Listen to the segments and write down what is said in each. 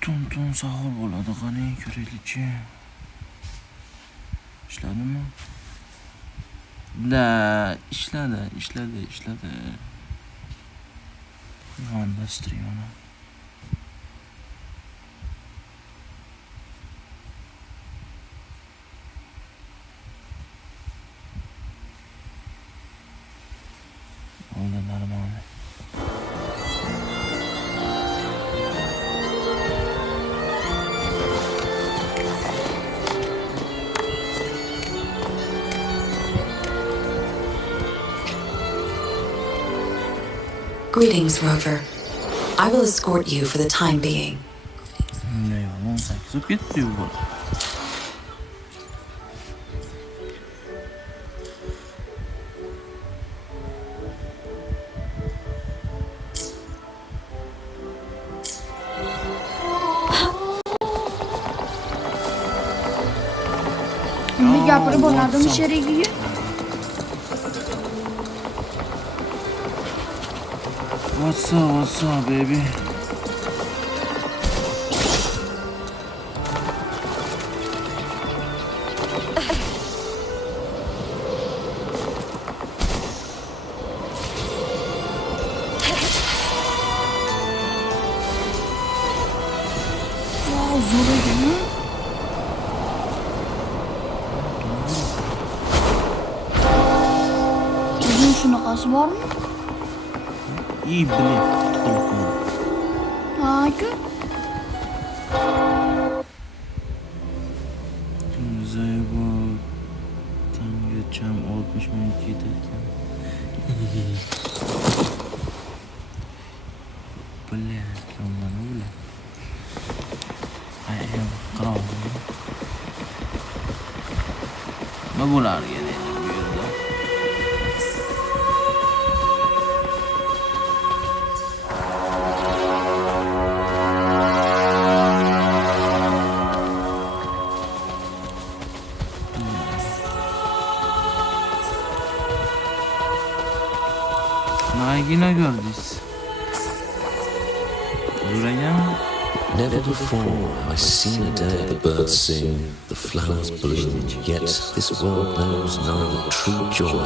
Tun sahur bo'ladi, qani ko'raylikchi. Ishladimi? Ishladi. Honda Striona. Oldu normal. Greetings, Rover. I will escort you for the time being. Ne yalan sakızıp gitti bu. Bir gapirib olardim sherigiga. What's up, baby? Wow, zo'r ekan. Sizin shunaqasi bormi? İyi bilet. Aka. Güzel bu. Tam geçeceğim 60 minut giderken. Bilet. Ondan öyle. Ayağım kral. Ne bular gene bu yılda? Yine gördük. Buraya. Never before have I seen a day the birds sing, the flowers bloom, yet this world knows neither true joy.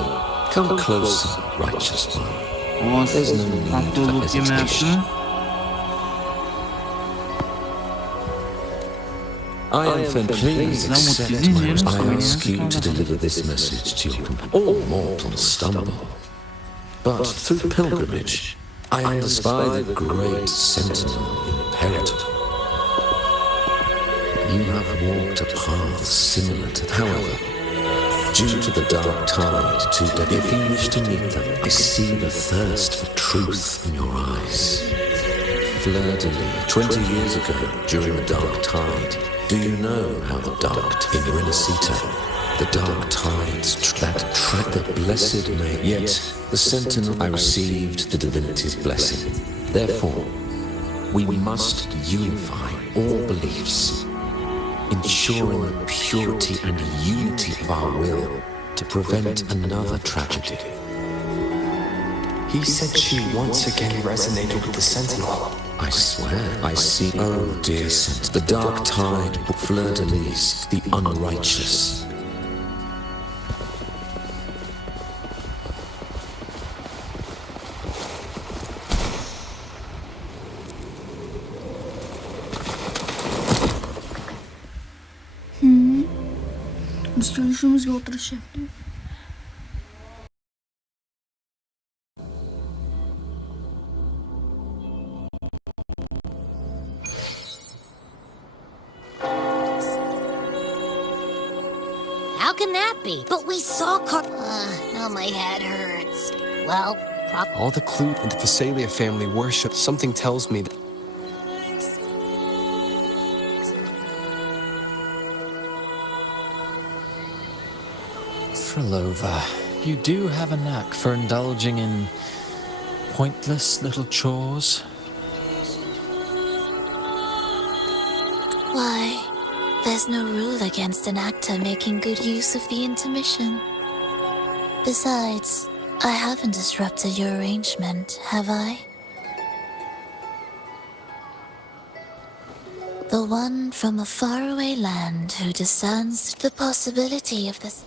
Come closer, righteous one. There's no need for hesitation. I am pleased, accept my I ask you to deliver this message to your all mortals stumble. But through pilgrimage, I understand the great sentinel imperator. You have walked a path similar to, however, due to the dark tide, if you wish to meet them, I see the thirst for truth in your eyes. Fleur-de-lis, 20 years ago, during the dark tide, do you know how the dark in Renacita, the dark tides that track the blessed may, yet the sentinel I received the divinity's blessing. Therefore, we must unify all beliefs, ensuring the purity and unity of our will to prevent another tragedy. He said she once again resonated with the sentinel. I swear, I see, oh dear sense, the dark tide, fleur-de-lis, the unrighteous. Biz çalışımızga o'tirishyapti. How can that be? But we saw now my head hurts. Well, all the Clute and the Thessalia family worship. Something tells me that Frolova, you do have a knack for indulging in pointless little chores. Why? There's no rule against an actor making good use of the intermission. Besides, I haven't disrupted your arrangement, have I? The one from a faraway land who discerns the possibility of this.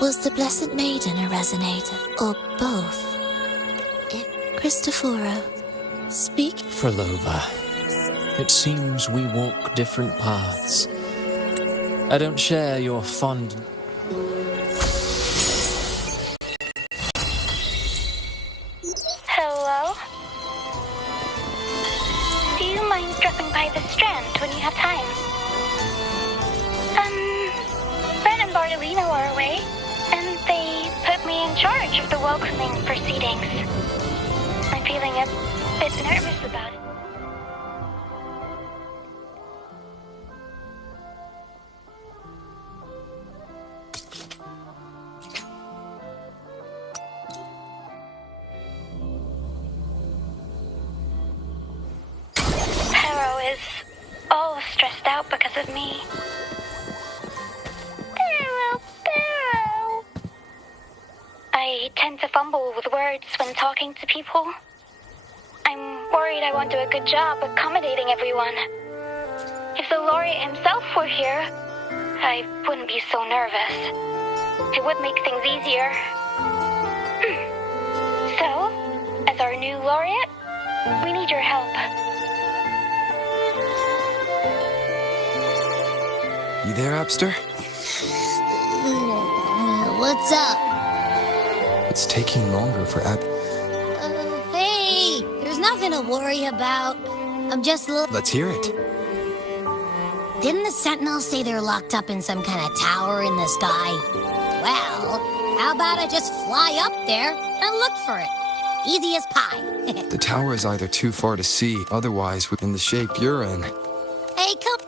Was the Blessed Maiden a resonator, or both? Christophoro, speak. Frolova, it seems we walk different paths. I don't share your fond... Hello? Do you mind dropping by the Strand when you have time? Fred and Bartolino are away, and they put me in charge of the welcoming proceedings. I'm feeling a bit nervous about it. Harrow is all stressed out because of me. Harrow. I tend to fumble with words when talking to people. I'm worried I won't do a good job accommodating everyone. If the laureate himself were here, I wouldn't be so nervous. It would make things easier. So, as our new laureate, we need your help. You there, Abster? What's up? It's taking longer for Hey, there's nothing to worry about. I'm just Let's hear it. Didn't the Sentinels say they're locked up in some kind of tower in the sky? Well, how about I just fly up there and look for it? Easy as pie. The tower is either too far to see, otherwise within the shape you're in. Hey, come...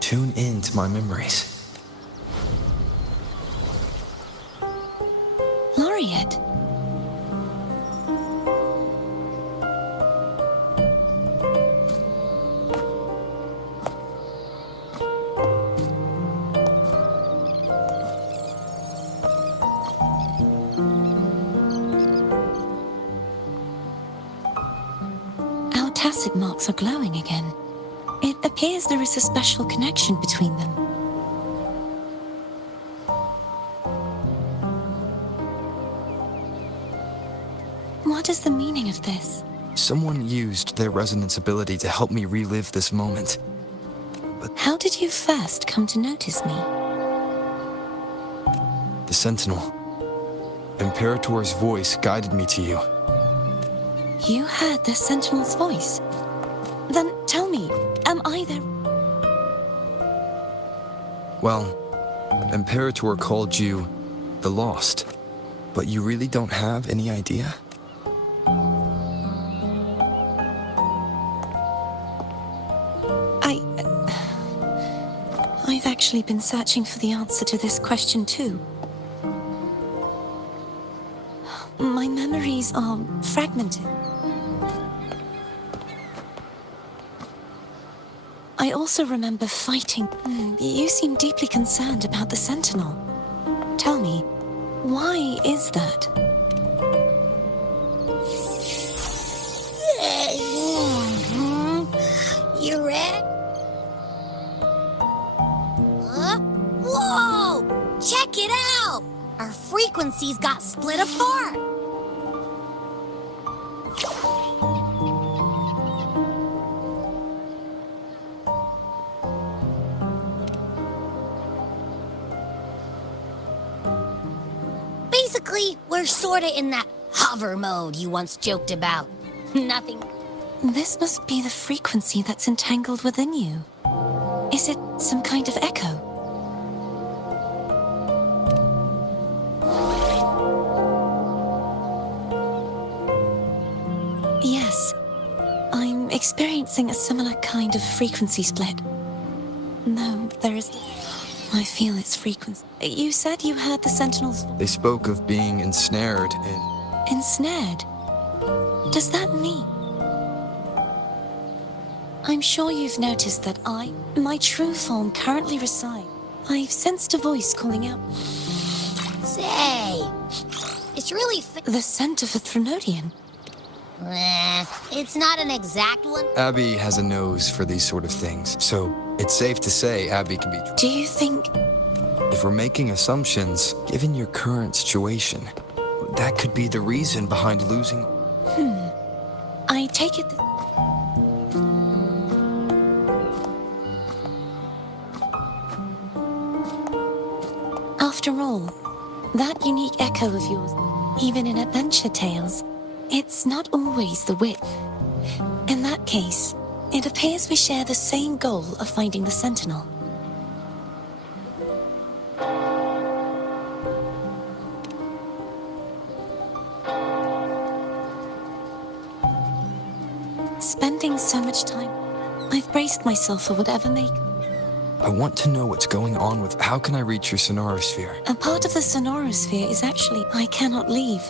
Tune in to my memories. Laureate. Our tacit marks are glowing again. It appears there is a special connection between them. What is the meaning of this? Someone used their resonance ability to help me relive this moment. How did you first come to notice me? The Sentinel. Imperator's voice guided me to you. You heard the Sentinel's voice? Then tell me, am I there? Well, Imperator called you the Lost, but you really don't have any idea? I've actually been searching for the answer to this question too. My memories are fragmented. I I also remember fighting. You seem deeply concerned about the Sentinel. Tell me, why is that? You ready? Huh? Whoa! Check it out! Our frequencies got split apart. Basically, we're sorta in that hover mode you once joked about. Nothing. This must be the frequency that's entangled within you. Is it some kind of echo? Yes, I'm experiencing a similar kind of frequency split. No, there is... I feel its frequency. You said you heard the Sentinels... They spoke of being ensnared in... Ensnared? Does that mean... I'm sure you've noticed that my true form currently reside. I've sensed a voice calling out. Say, it's really The scent of a Threnodian. It's not an exact one. Abby has a nose for these sort of things, so it's safe to say Abby can be... Do you think... If we're making assumptions, given your current situation, that could be the reason behind losing... I take it... After all, that unique echo of yours, even in adventure tales, it's not always the wit. In that case, it appears we share the same goal of finding the Sentinel. Spending so much time, I've braced myself for whatever may... I want to know what's going on with... How can I reach your sonorosphere? A part of the sonorosphere is actually... I cannot leave,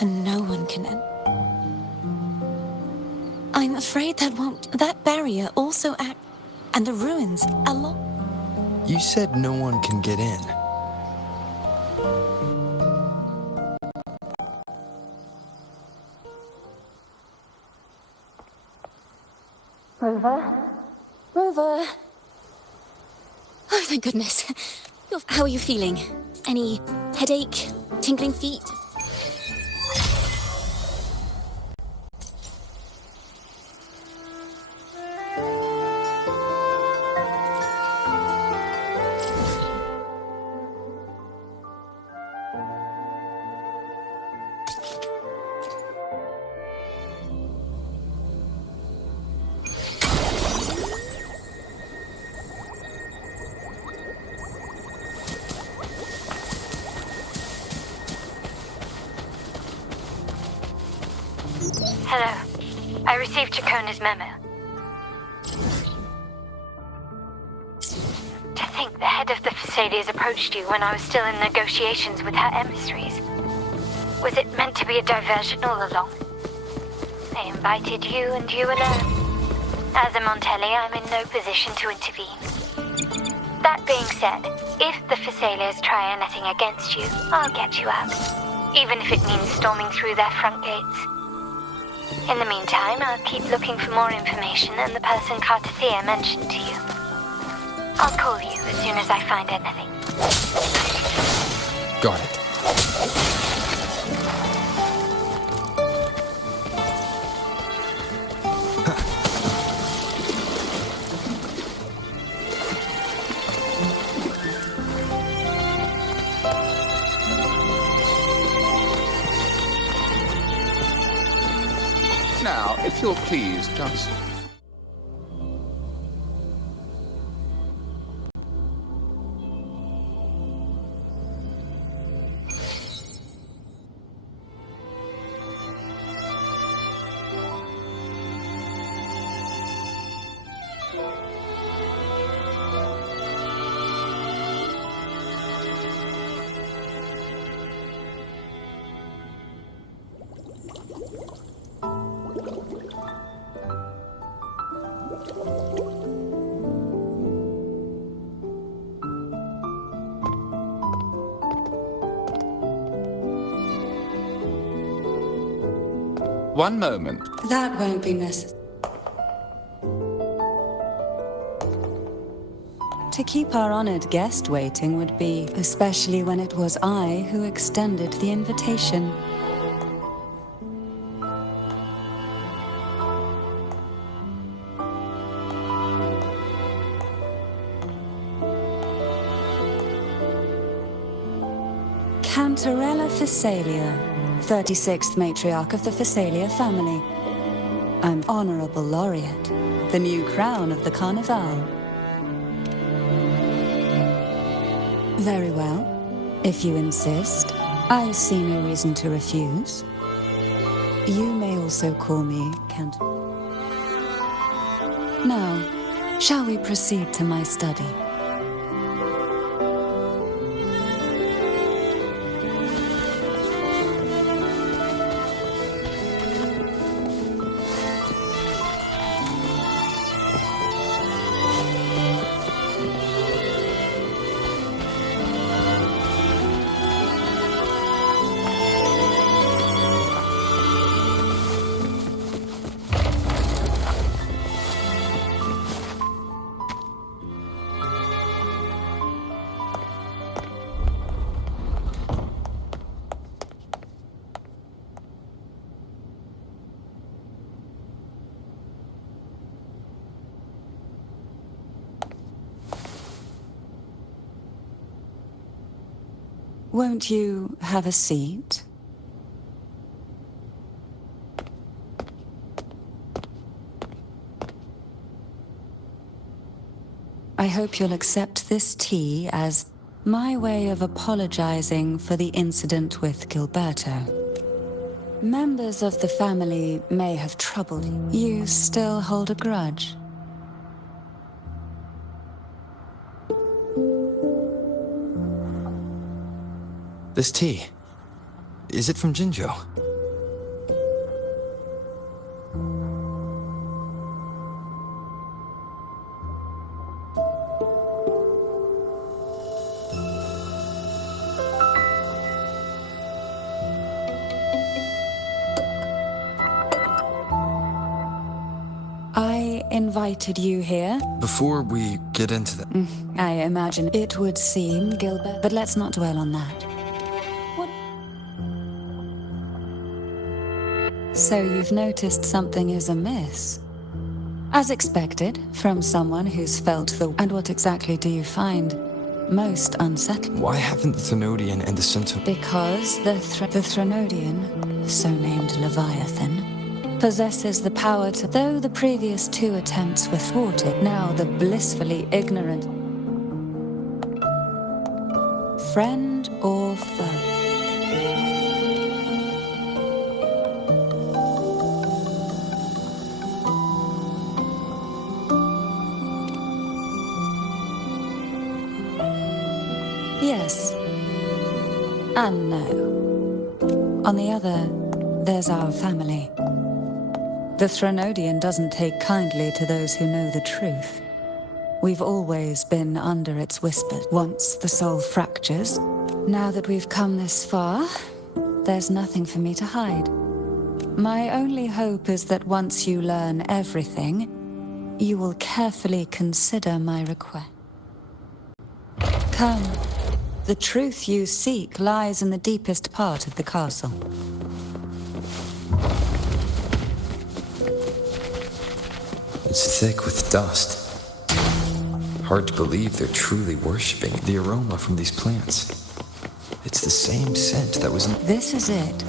and no one can enter. I'm afraid that won't... That barrier also act... And the ruins, a lot... You said no one can get in. Rover! Oh, thank goodness. How are you feeling? Any headache? Tingling feet? Hello. I received Chacona's memo. To think the head of the Thessalians approached you when I was still in negotiations with her emissaries. Was it meant to be a diversion all along? They invited you and you alone. As a Montelli, I'm in no position to intervene. That being said, if the Thessalians try anything against you, I'll get you out. Even if it means storming through their front gates. In the meantime, I'll keep looking for more information and the person Cartathea mentioned to you. I'll call you as soon as I find anything. Got it. Now, if you'll please, just... One moment. That won't be necessary. To keep our honored guest waiting would be, especially when it was I who extended the invitation. Cantarella Phasalia, 36th matriarch of the Phasalia family. I'm honorable laureate, the new crown of the Carnival. Very well. If you insist, I see no reason to refuse. You may also call me Cant. Now, shall we proceed to my study? Won't you have a seat? I hope you'll accept this tea as my way of apologizing for the incident with Gilberto. Members of the family may have troubled you. You still hold a grudge? This tea, is it from Jinjo? I invited you here. Before we get into that, I imagine it would seem, Gilbert, but let's not dwell on that. So you've noticed something is amiss? As expected, from someone who's felt the... And what exactly do you find most unsettling? why haven't the Thenodian and the Centaur... Because the Threnodian, so named Leviathan, possesses the power to... Though the previous two attempts were thwarted, now the blissfully ignorant... Friend or foe? Yes. And no. On the other, there's our family. The Threnodian doesn't take kindly to those who know the truth. We've always been under its whispers. Once the soul fractures, now that we've come this far, there's nothing for me to hide. My only hope is that once you learn everything, you will carefully consider my request. Come. The truth you seek lies in the deepest part of the castle. It's thick with dust. Hard to believe they're truly worshipping the aroma from these plants. It's the same scent that was in... This is it.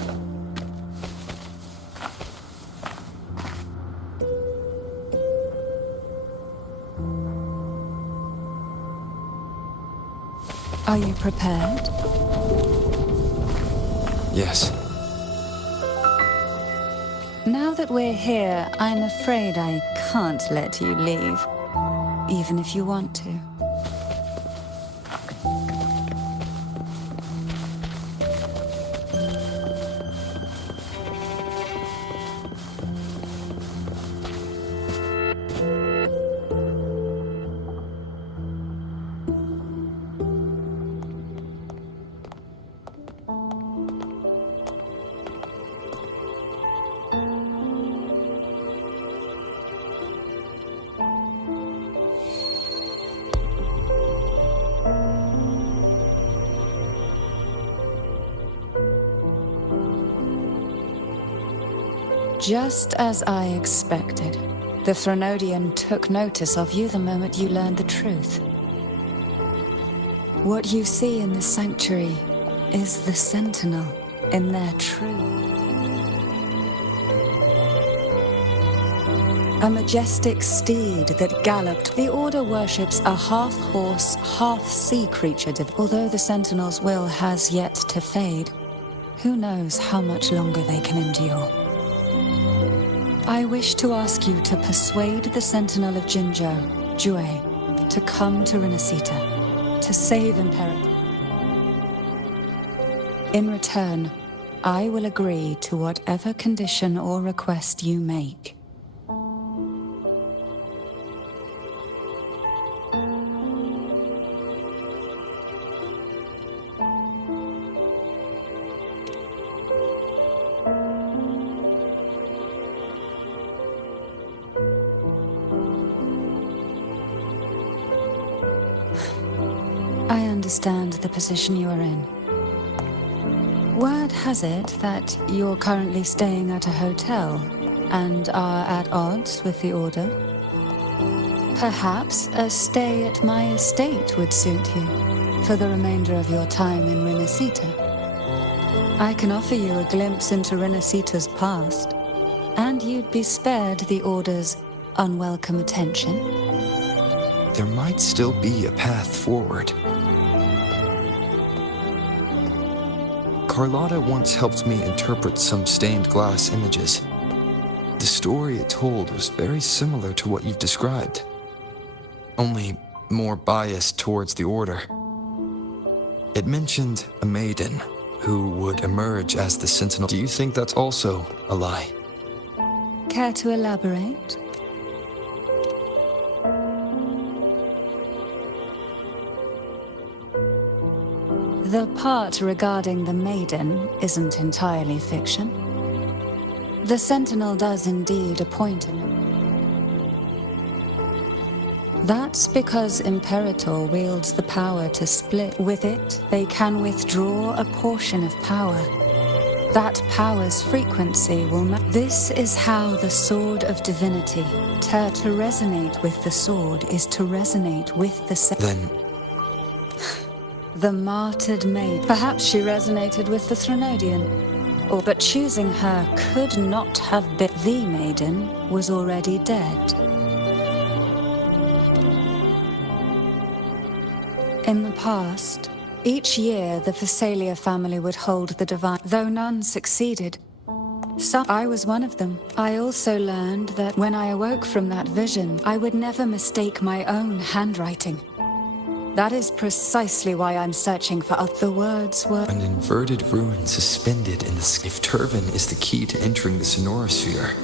Are you prepared? Yes. Now that we're here, I'm afraid I can't let you leave, even if you want to. Just as I expected. The Threnodian took notice of you the moment you learned the truth. What you see in the sanctuary is the Sentinel in their truth. A majestic steed that galloped. The Order worships a half-horse, half-sea creature. Although the Sentinel's will has yet to fade, who knows how much longer they can endure. I wish to ask you to persuade the Sentinel of Jinzhou, Jue, to come to Rinasita, to save Imperator. In return, I will agree to whatever condition or request you make. I understand the position you are in. Word has it that you're currently staying at a hotel and are at odds with the Order. Perhaps a stay at my estate would suit you for the remainder of your time in Rinasita. I can offer you a glimpse into Rinasita's past, and you'd be spared the Order's unwelcome attention. There might still be a path forward. Carlotta once helped me interpret some stained glass images. The story it told was very similar to what you've described, only more biased towards the Order. It mentioned a maiden who would emerge as the Sentinel. Do you think that's also a lie? Care to elaborate? The part regarding the maiden isn't entirely fiction. The Sentinel does indeed appoint him. That's because Imperator wields the power to split. With it, they can withdraw a portion of power. That power's frequency will This is how the Sword of Divinity. To resonate with the sword is to resonate with the Then the martyred maid. Perhaps she resonated with the Threnodian. But choosing her could not have been. The maiden was already dead. In the past, each year the Phasalia family would hold the divine, though none succeeded. I was one of them. I also learned that when I awoke from that vision, I would never mistake my own handwriting. That is precisely why I'm searching for the words were... An inverted ruin suspended in the sky. If Turvan is the key to entering the Sonorosphere,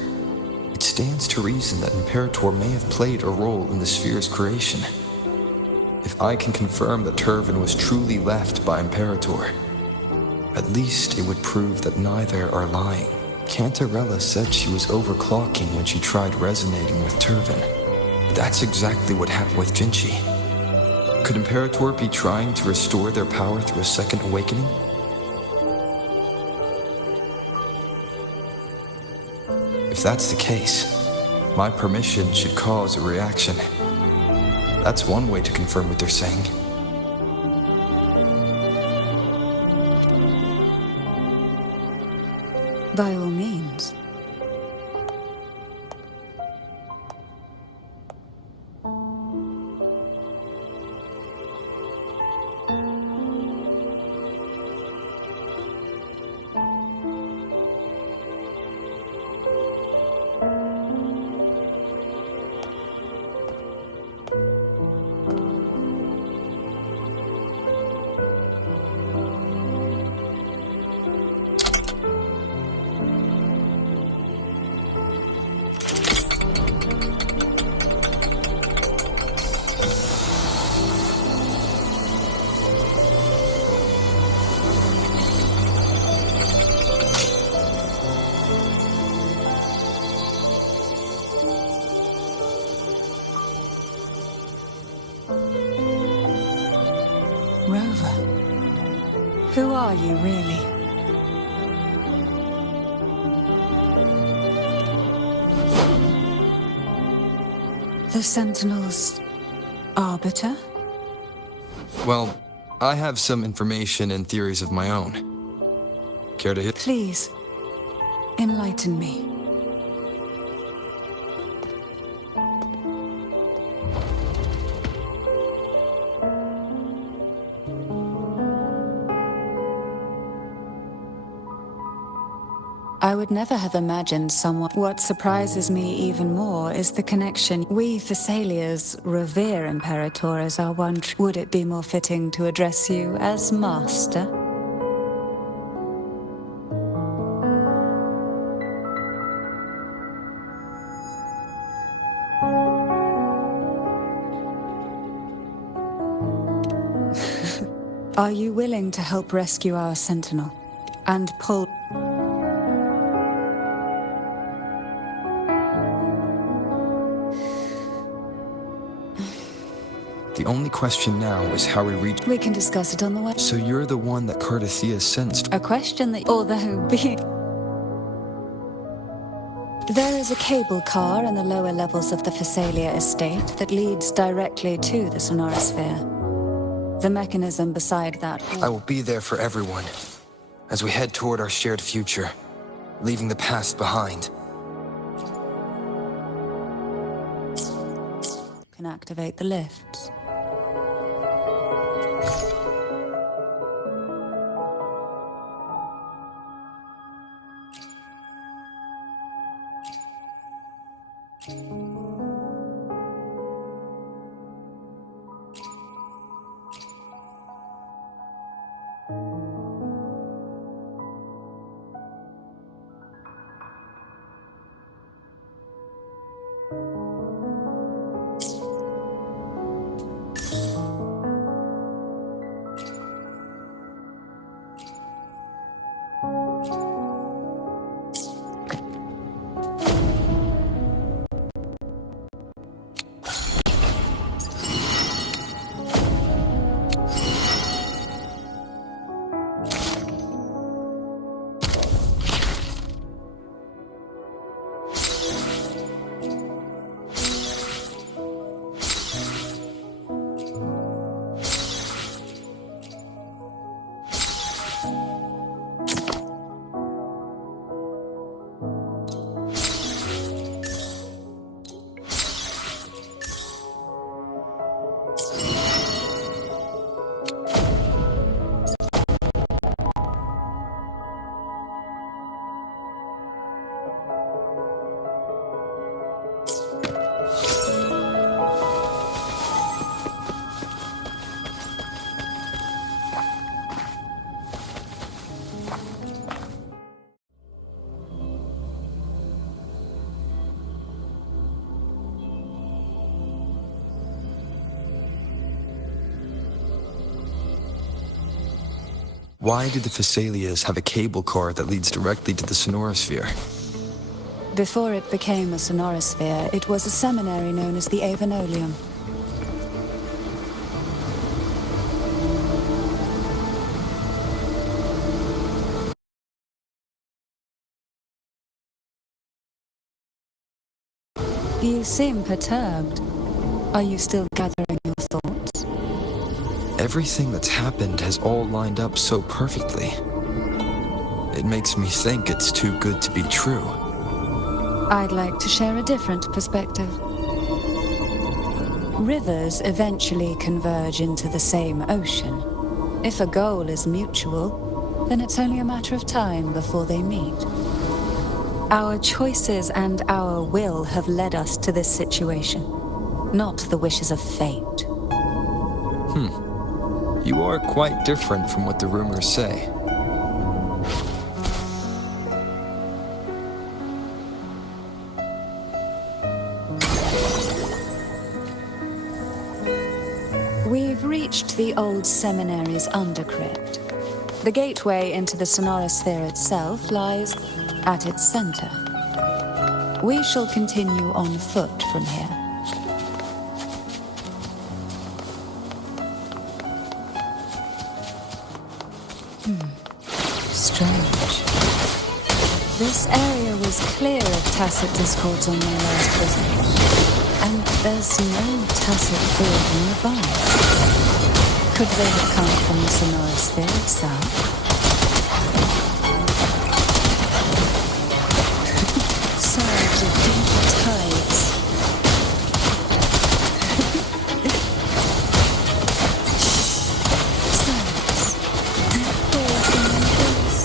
it stands to reason that Imperator may have played a role in the sphere's creation. If I can confirm that Turvan was truly left by Imperator, at least it would prove that neither are lying. Cantarella said she was overclocking when she tried resonating with Turvan. That's exactly what happened with Jinchi. Could Imperator be trying to restore their power through a second awakening? If that's the case, my permission should cause a reaction. That's one way to confirm what they're saying. By all means. Rover, who are you really? The Sentinel's arbiter? Well, I have some information and theories of my own. Care to hear? Please, enlighten me. I would never have imagined someone. What surprises me even more is the connection. We Thessalians revere Imperator as our one. Would it be more fitting to address you as Master? Are you willing to help rescue our Sentinel and pull? The only question now is how we reach... We can discuss it on the way. So you're the one that Cardathia sensed? A question that, although being... There is a cable car in the lower levels of the Thessalia estate that leads directly to the Sonorosphere. The mechanism beside that... I will be there for everyone, as we head toward our shared future, leaving the past behind. Can activate the lifts. Why do the Thessalians have a cable car that leads directly to the Sonorosphere? Before it became a Sonorosphere, it was a seminary known as the Avenolium. You seem perturbed. Are you still gathering your thoughts? Everything that's happened has all lined up so perfectly. It makes me think it's too good to be true. I'd like to share a different perspective. Rivers eventually converge into the same ocean. If a goal is mutual, then it's only a matter of time before they meet. Our choices and our will have led us to this situation, not the wishes of fate. You are quite different from what the rumors say. We've reached the old seminary's undercrypt. The gateway into the Sonorosphere itself lies at its center. We shall continue on foot from here. Strange. This area was clear of tacit discords on my last visit. And There's no tacit fear nearby. Could they have come from the sonorous sphere itself? Surge of deep tides. Silence. Pour from my face.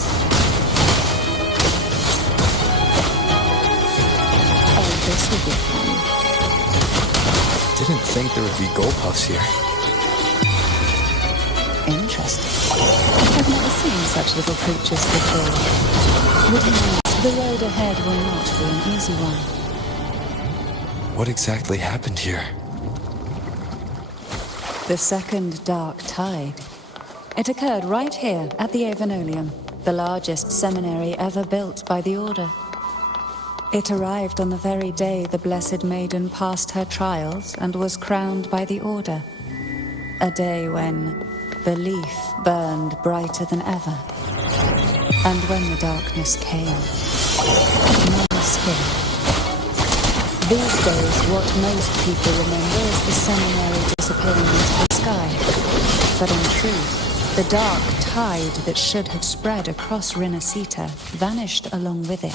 Oh, this would be fun. Didn't think there would be gold puffs here. Interesting. I've never seen such little creatures before. Which means the road ahead will not be an easy one. What exactly happened here? The second dark tide. It occurred right here at the Avenolium, the largest seminary ever built by the Order. It arrived on the very day the Blessed Maiden passed her trials and was crowned by the Order. A day when belief burned brighter than ever. And when the darkness came, none escaped. These days, what most people remember is the seminary disappearing into the sky. But in truth, the dark tide that should have spread across Rinascita vanished along with it.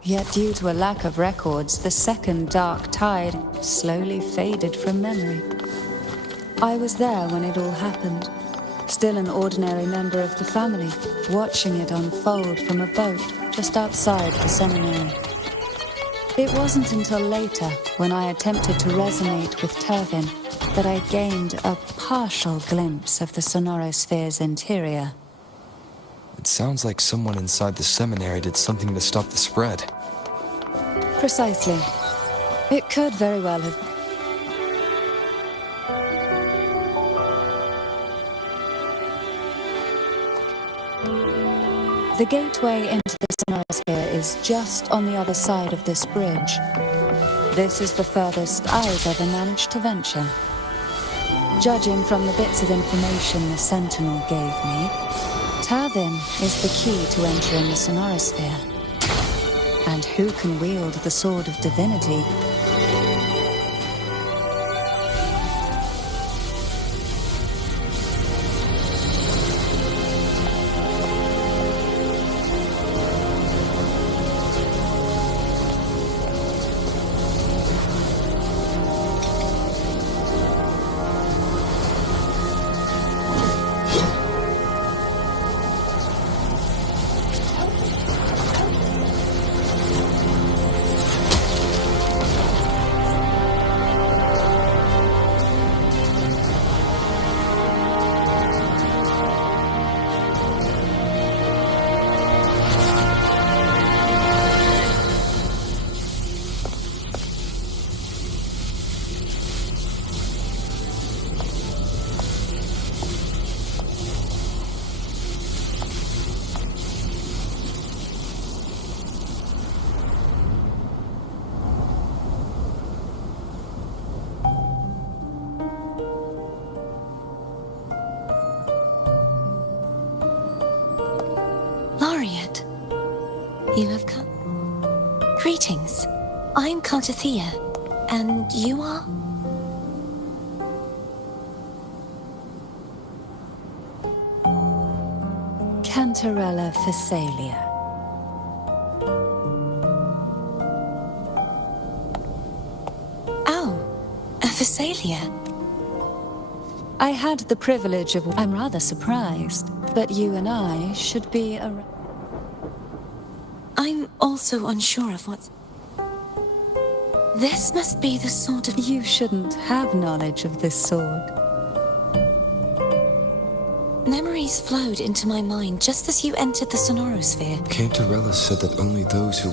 Yet due to a lack of records, the second dark tide slowly faded from memory. I was there when it all happened, still an ordinary member of the family, watching it unfold from a boat just outside the seminary. It wasn't until later, when I attempted to resonate with Turvin, that I gained a partial glimpse of the sonorosphere's interior. It sounds like someone inside the seminary did something to stop the spread. Precisely. It could very well have. The gateway into the sonorosphere is just on the other side of this bridge. This is the furthest I've ever managed to venture. Judging from the bits of information the Sentinel gave me, Turvin is the key to entering the sonorosphere. And who can wield the Sword of Divinity? Laureate, you have come. Greetings. I'm Cartathea, and you are? Cantarella Phasalia. Oh, a Phasalia. I had the privilege of... I'm rather surprised, but you and I should be around. I'm also unsure of what's... This must be the sort of... You shouldn't have knowledge of this sword. Memories flowed into my mind just as you entered the sonorosphere. Cantarella said that only those who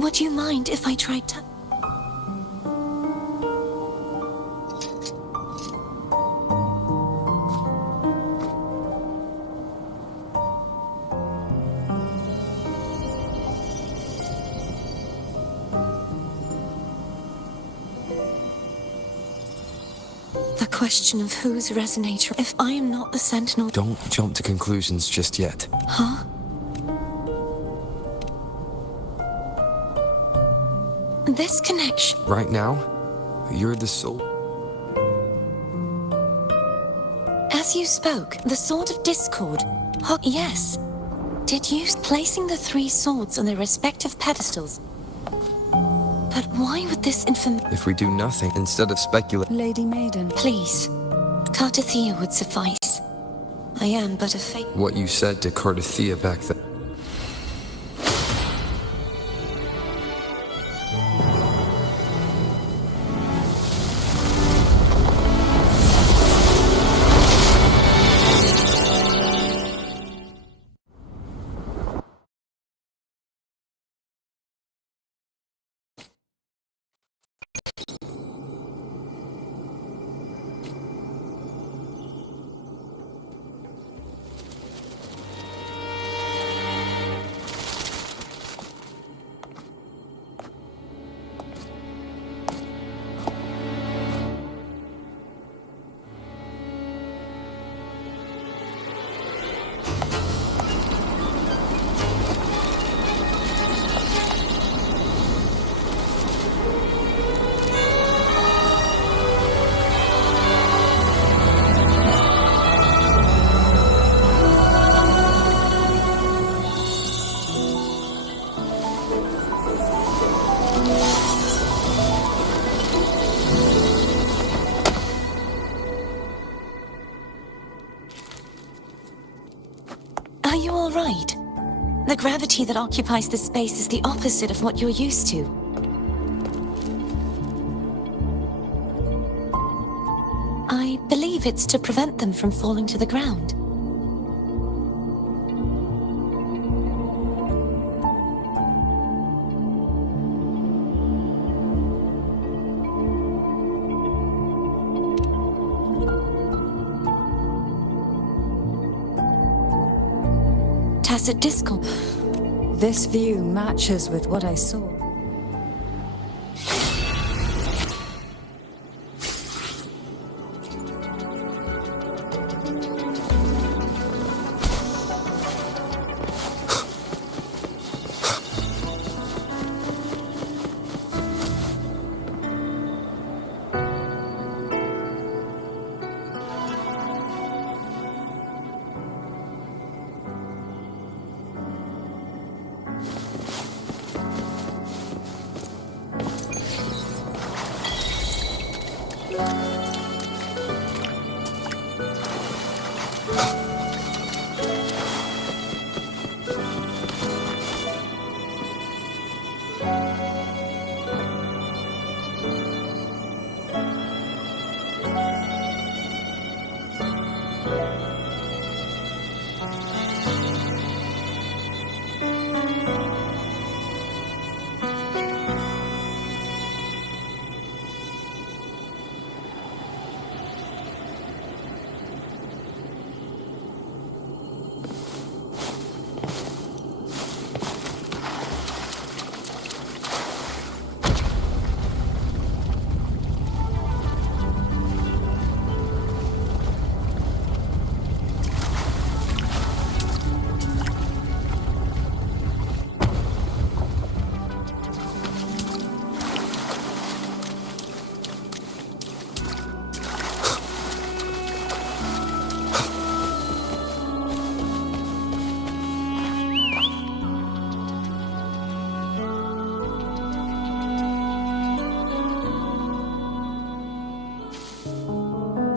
Would you mind if I tried to... The question of whose resonator... If I am not the Sentinel... Don't jump to conclusions just yet. Huh? this connection... Right now, you're the soul. As you spoke, the Sword of Discord... Yes. Did you... Placing the 3 swords on their respective pedestals. But why would this If we do nothing, instead of speculate... Lady Maiden. Please. Cartathea would suffice. I am but a fake... What you said to Cartathea back then. Are you all right? The gravity that occupies this space is the opposite of what you're used to. I believe it's to prevent them from falling to the ground. Tacit discord. This view matches with what I saw.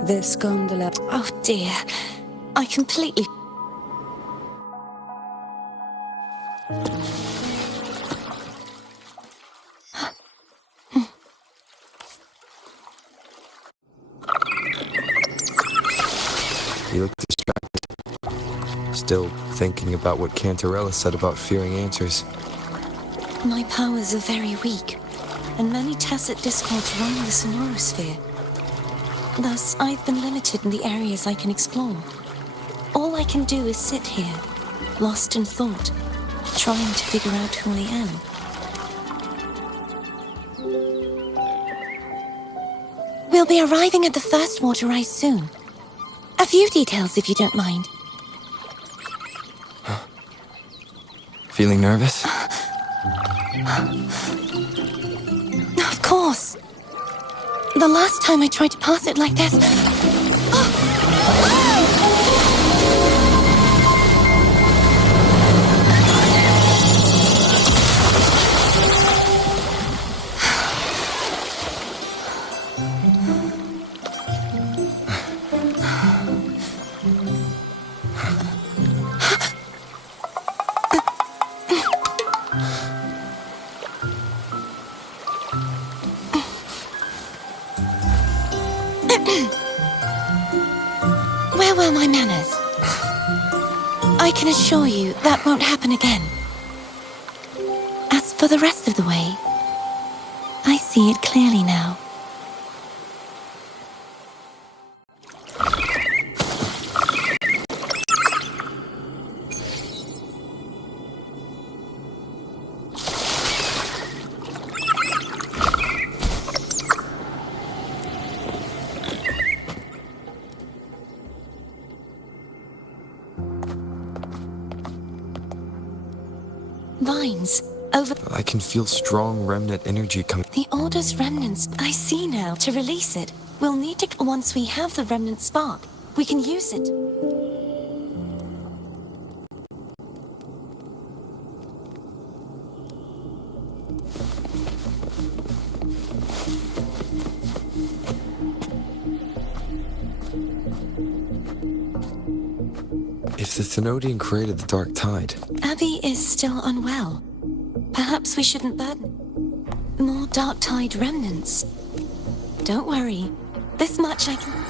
This gondola... Oh dear. I completely... You look distracted. Still thinking about what Cantarella said about fearing answers. My powers are very weak, and many tacit discords roam the sonorosphere. Thus, I've been limited in the areas I can explore. All I can do is sit here, lost in thought, trying to figure out who I am. We'll be arriving at the first water rise soon. A few details, if you don't mind. Feeling nervous? course. The last time I tried to pass it like this... Where were my manners? I can assure you that won't happen again. As for the rest of the way, I see it clearly now. Vines over... I can feel strong remnant energy coming. The Order's remnants, I see now. To release it, we'll need to... Once we have the remnant spark, we can use it. If the Thenodian created the Dark Tide... Abby is still unwell. Perhaps we shouldn't burden... More Dark Tide remnants. Don't worry. This much I can...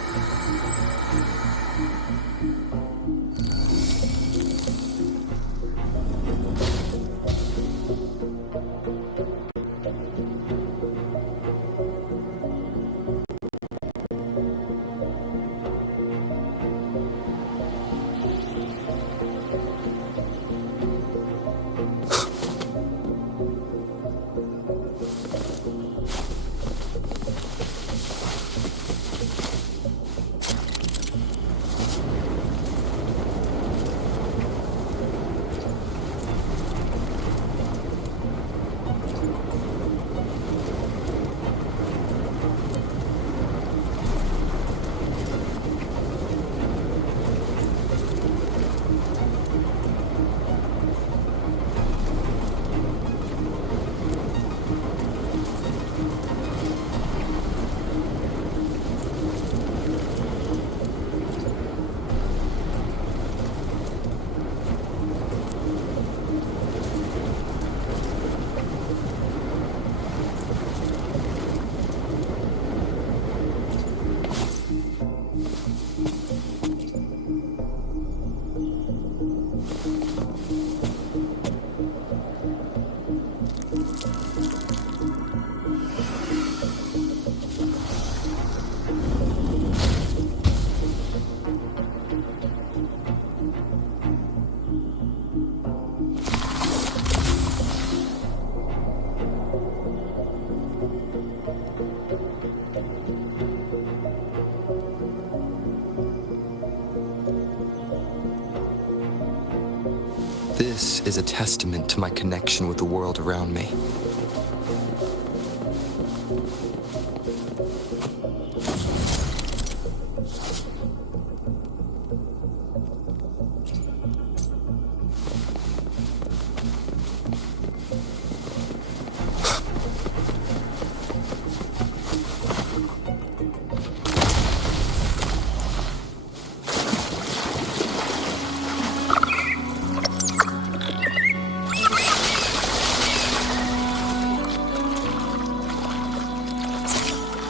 This is a testament to my connection with the world around me.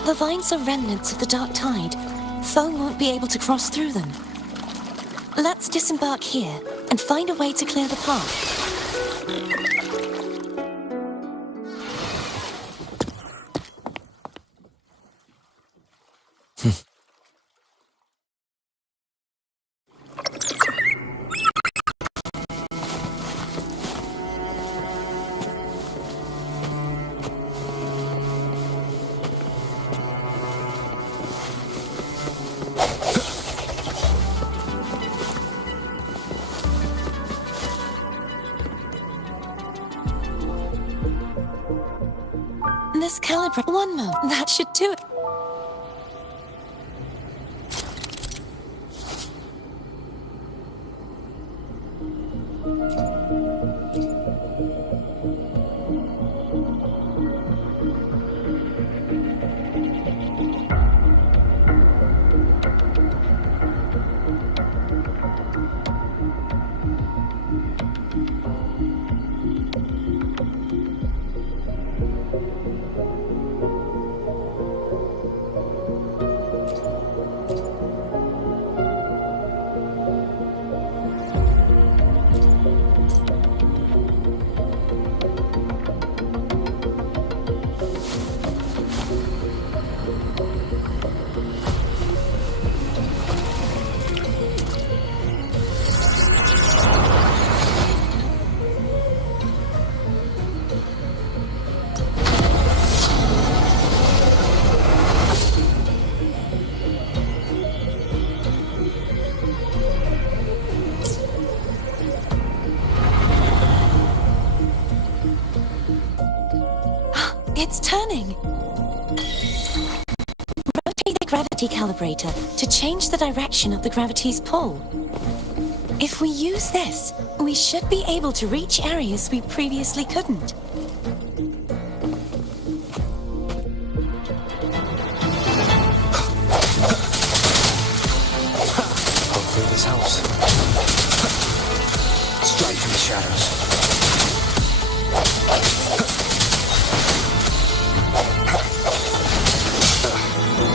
The vines are remnants of the Dark Tide. Foe won't be able to cross through them. Let's disembark here and find a way to clear the path. calibrate. One more. That should do it. It's turning. Rotate the gravity calibrator to change the direction of the gravity's pull. If we use this, we should be able to reach areas we previously couldn't. Hopefully this helps. Strike from the shadows.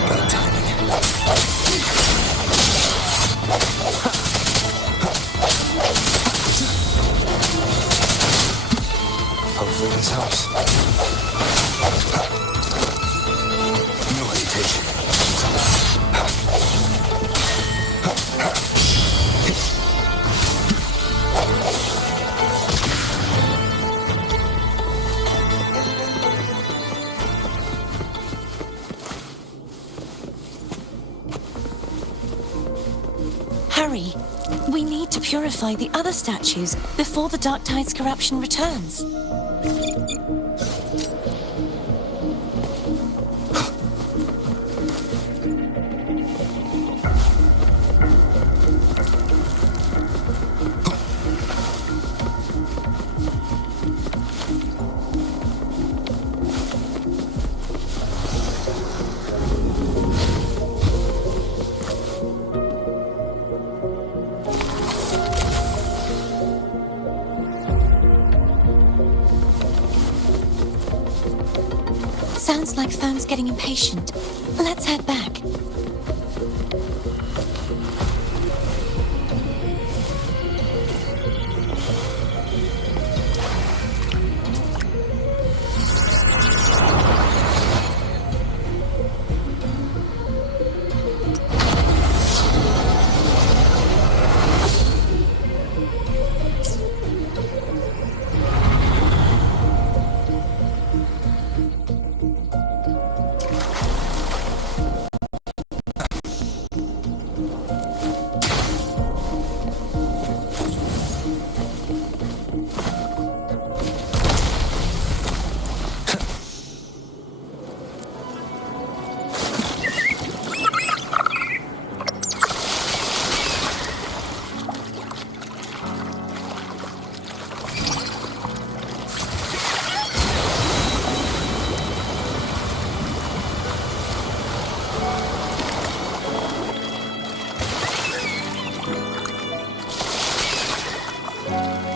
Bad timing. Hopefully this helps. No hesitation. Hurry! We need to purify the other statues before the Dark Tide's corruption returns. Sounds like Phone's getting impatient. Let's head back.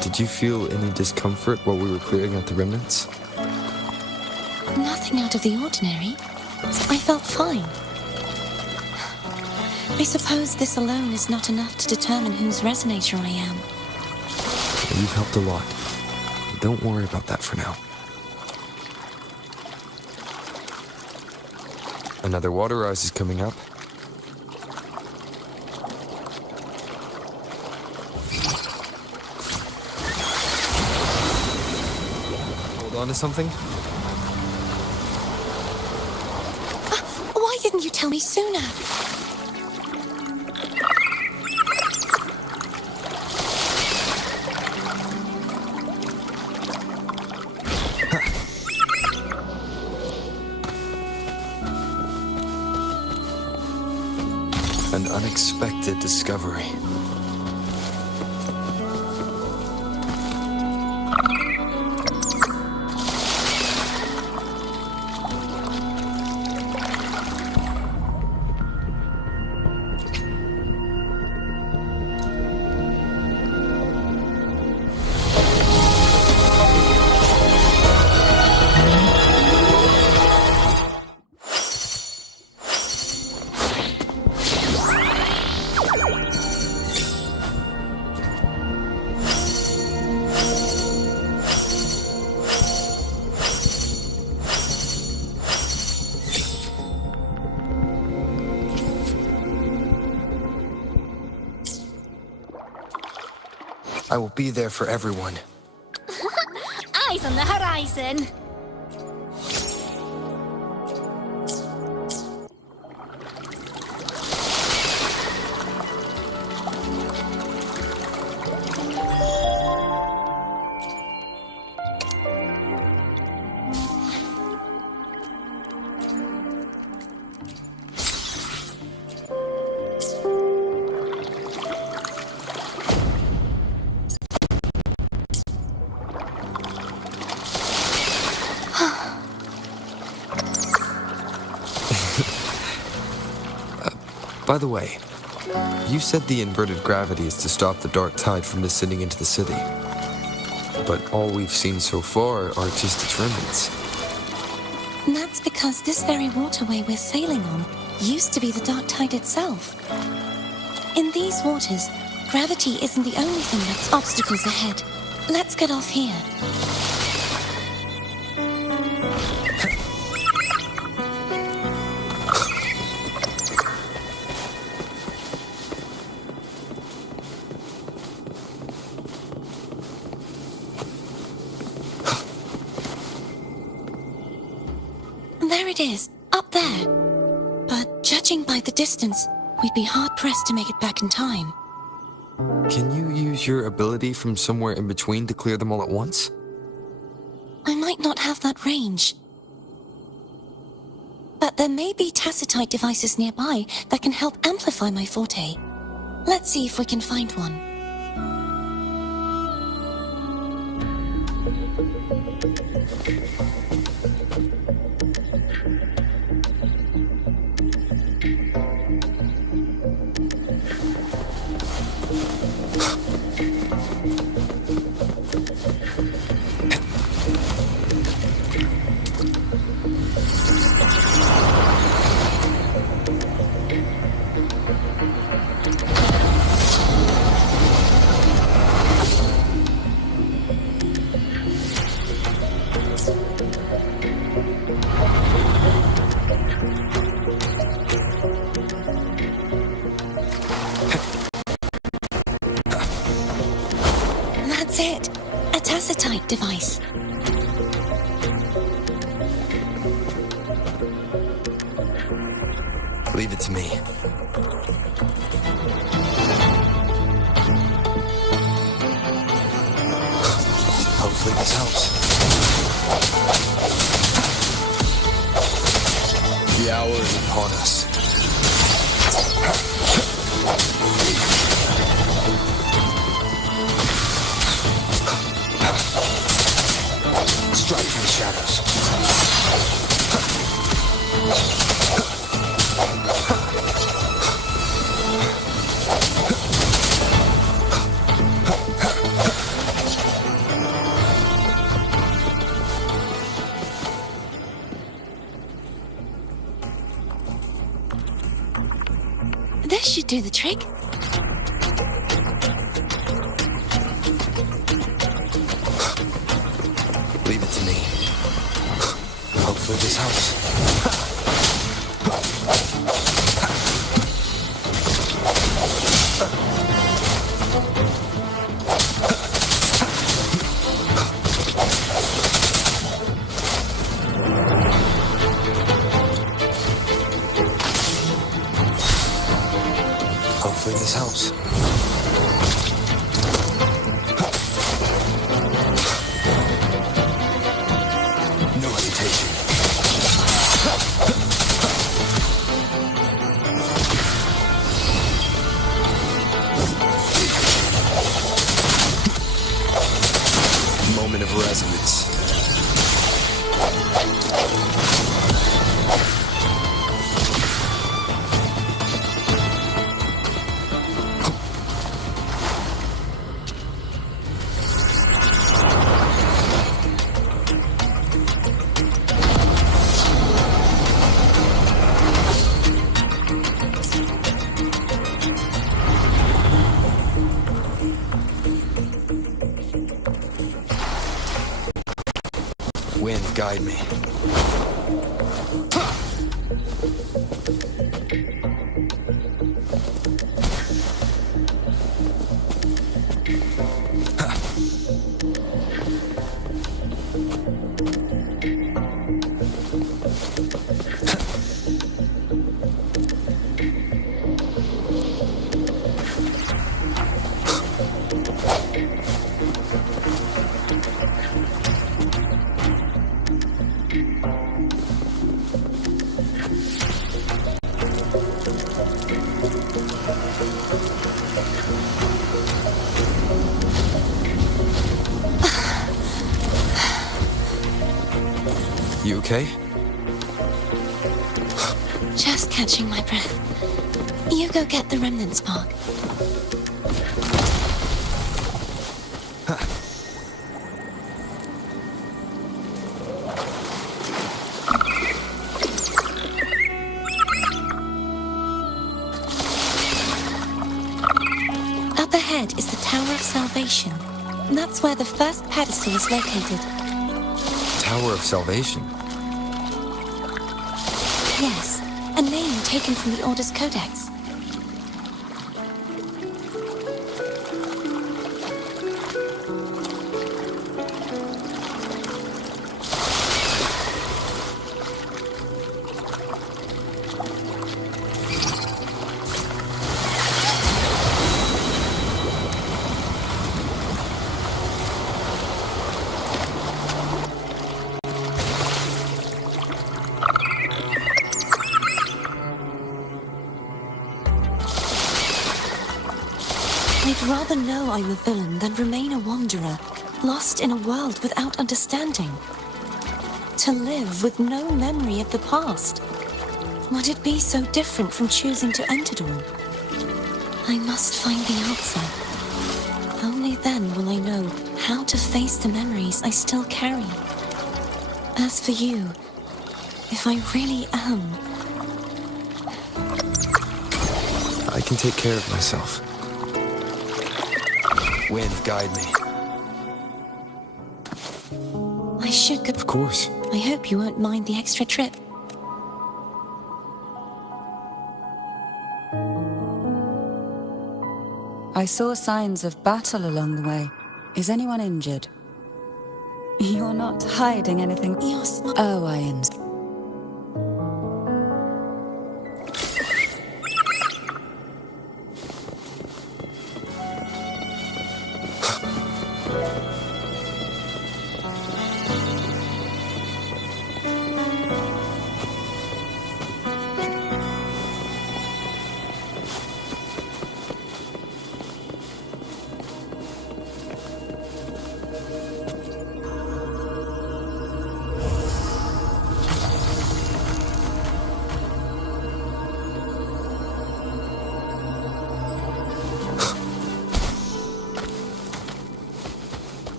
Did you feel any discomfort while we were clearing out the remnants? Nothing out of the ordinary. I felt fine. I suppose this alone is not enough to determine whose resonator I am. You've helped a lot. Don't worry about that for now. Another water rise is coming up. Hold on to something? Why didn't you tell me sooner? An unexpected discovery. I will be there for everyone. Eyes on the horizon. By the way, you said the inverted gravity is to stop the dark tide from descending into the city. But all we've seen so far are just its remnants. And that's because this very waterway we're sailing on used to be the dark tide itself. In these waters, gravity isn't the only thing that's obstacles ahead. Let's get off here. There it is, up there. But judging by the distance, we'd be hard-pressed to make it back in time. Can you use your ability from somewhere in between to clear them all at once? I might not have that range. But there may be tacitite devices nearby that can help amplify my forte. Let's see if we can find one. That's it. A tacitite device. Leave it to me. Hopefully this helps. The hour is upon us. Strike from the shadows. This should do the trick. Leave it to me. Hopefully this helps. Hopefully this helps. No hesitation. guide me. You okay? Just catching my breath. You go get the remnant spark. Up ahead is the Tower of Salvation. That's where the first pedestal is located. Tower of Salvation? Yes, a name taken from the Order's Codex. I'd rather know I'm a villain than remain a wanderer, lost in a world without understanding. To live with no memory of the past. Would it be so different from choosing to end it all? I must find the answer. Only then will I know how to face the memories I still carry. As for you, if I really am... I can take care of myself. Wind, guide me. I should go... Of course. I hope you won't mind the extra trip. I saw signs of battle along the way. Is anyone injured? You're not hiding anything. You're smart. Oh, I am.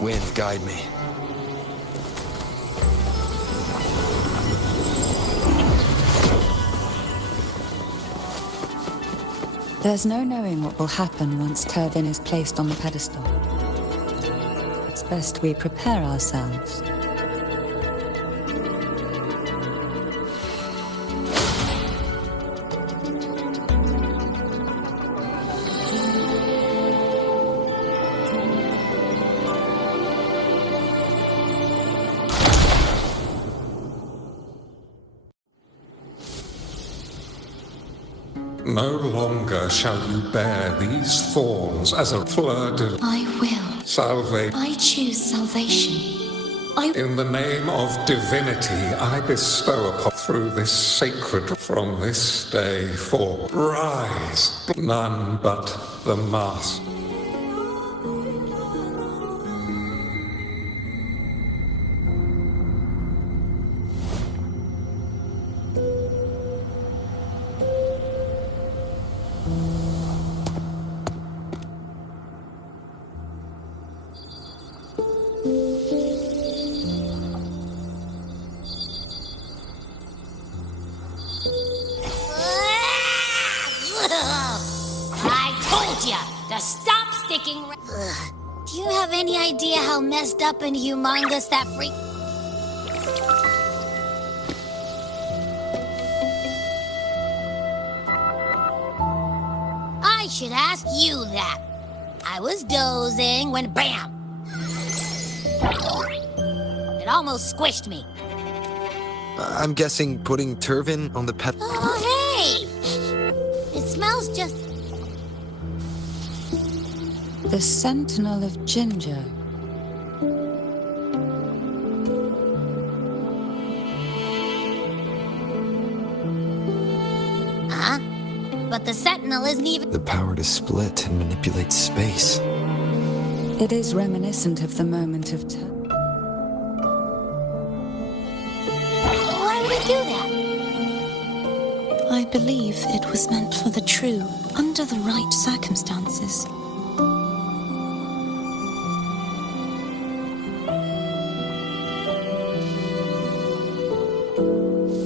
Wind, guide me. There's no knowing what will happen once Turvin is placed on the pedestal. It's best we prepare ourselves. No longer shall you bear these thorns as a fleur de I will. salvation. I choose salvation. In the name of divinity, I bestow upon through this sacred from this day forth. Rise, none but the master. I told ya to stop sticking. Do you have any idea how messed up and humongous that freak? I should ask you that. I was dozing when BAM! It almost squished me. I'm guessing putting Turvin on the pet. Oh, hey! It smells just... The Sentinel of Ginger. Huh? But the Sentinel isn't even... The power to split and manipulate space. It is reminiscent of the moment of time. Why would it do that? I believe it was meant for the true, under the right circumstances.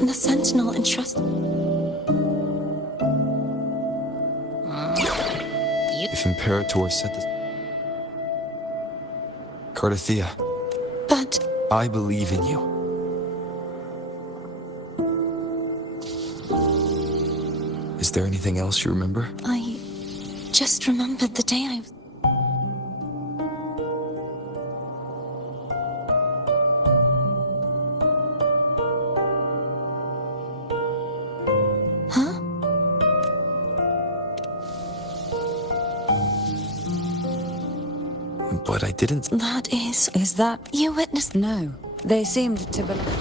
The Sentinel entrusted... If Imperator said this... Cardathea, But I believe in you. Is there anything else you remember? I just remembered the day I was... Huh? But I didn't... That is... Is that... You witnessed... No. They seemed to believe...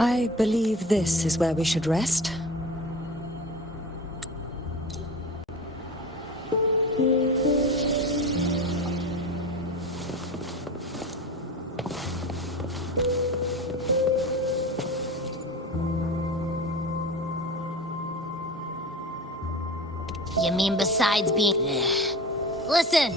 I believe this is where we should rest. You mean besides being... Listen,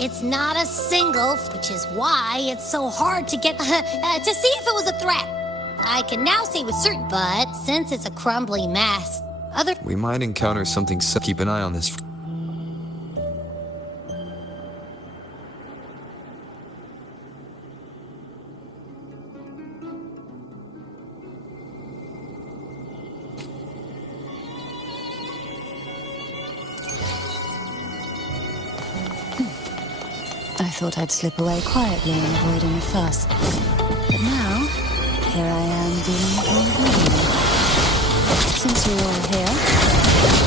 it's not a single, which is why it's so hard to get... to see if it was a threat. I can now say with certain... But since it's a crumbly mess, other... We might encounter something, so keep an eye on this. I thought I'd slip away quietly and avoid any fuss. But now, here I am dealing with all of you. Since you're all here,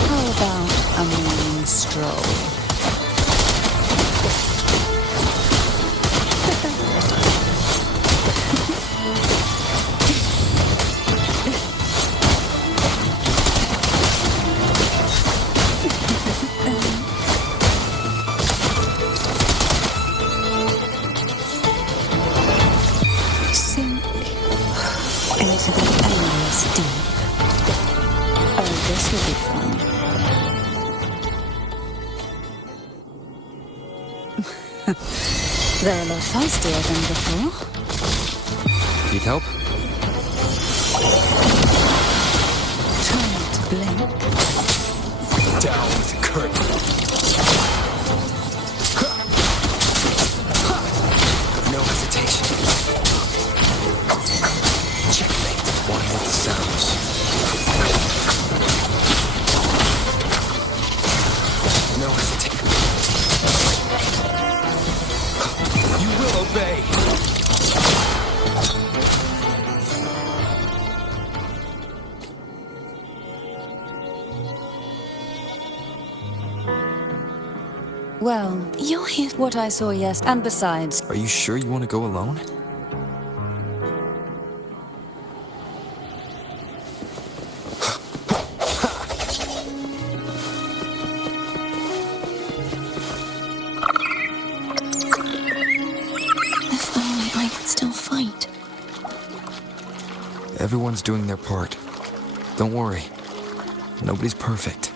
how about a morning stroll? Into the endless deep. Oh, this will be fun. They're a lot faster than before. Need help? Try not to blink. Down with the curtain. No hesitation. Checkmate. One with the sounds. No hesitation. You will obey. Well, You're here. what I saw, yes. And besides, Are you sure you want to go alone? If only I could still fight. Everyone's doing their part. Don't worry. Nobody's perfect.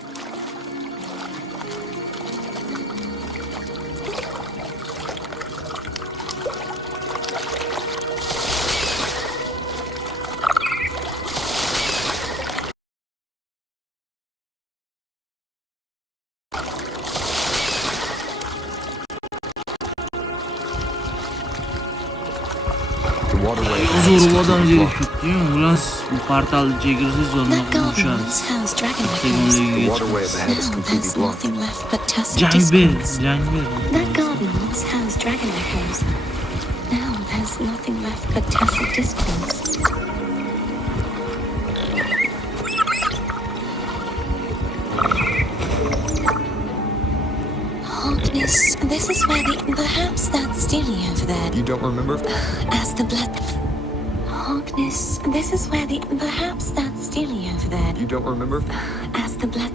The waterway has Zo'rg'adan completely blocked. zerikibdi. Ular bu portalni chegirsiz yo'lni That garden qurishadi. once housed dragon echoes. The waterway of the head is Now completely there's blocked. nothing left but tacit Jang ber, discords. jang ber. That garden once housed dragon echoes. Now there's nothing left but tacit discords. Darkness. This is where perhaps that's Steely over there. You don't remember? As the blood. Darkness. This is where perhaps that's Steely over there. You don't remember? As the blood.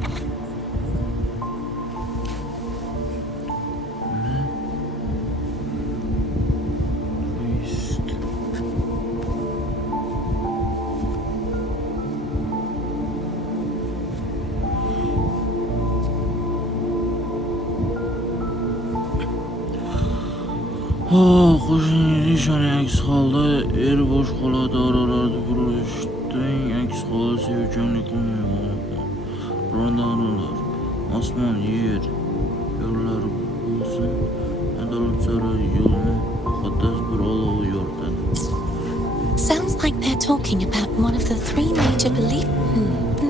Qo'shnining nishoni aks holda er bo'sh qoladi, oralarda burilishning aks holda sevuvchanlik qilmaydi. Birodarlar, osmon, yer, yo'llar bo'lsin, adolat sari yo'lni muqaddas bir olov yoritadi. Sounds like they're talking about one of the three major beliefs.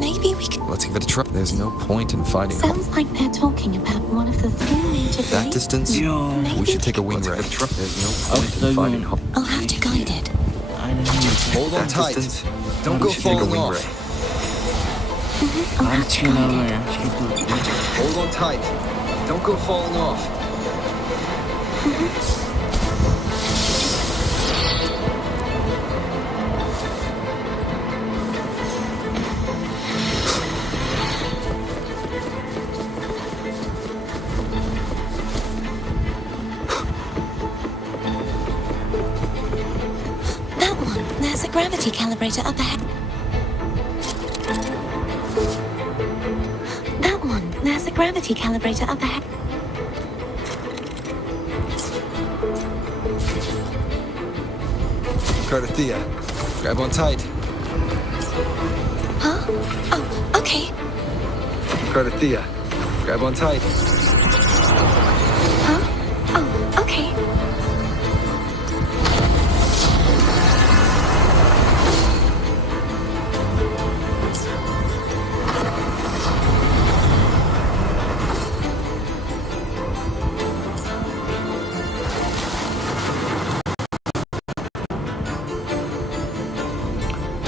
Maybe we could. Let's give it a try. There's no point in fighting. Sounds like they're talking about one of the three major That beliefs. distance? We should take a wing ride. There's no point in fighting. I'll have to guide it. Hold on tight. Don't go falling off. Hold on tight. Don't go falling off. That one. There's a gravity calibrator up ahead. That one. There's a gravity calibrator up ahead. Cardathea, grab on tight. Huh? Oh, okay. Cardathea, grab on tight. Huh? Oh, okay.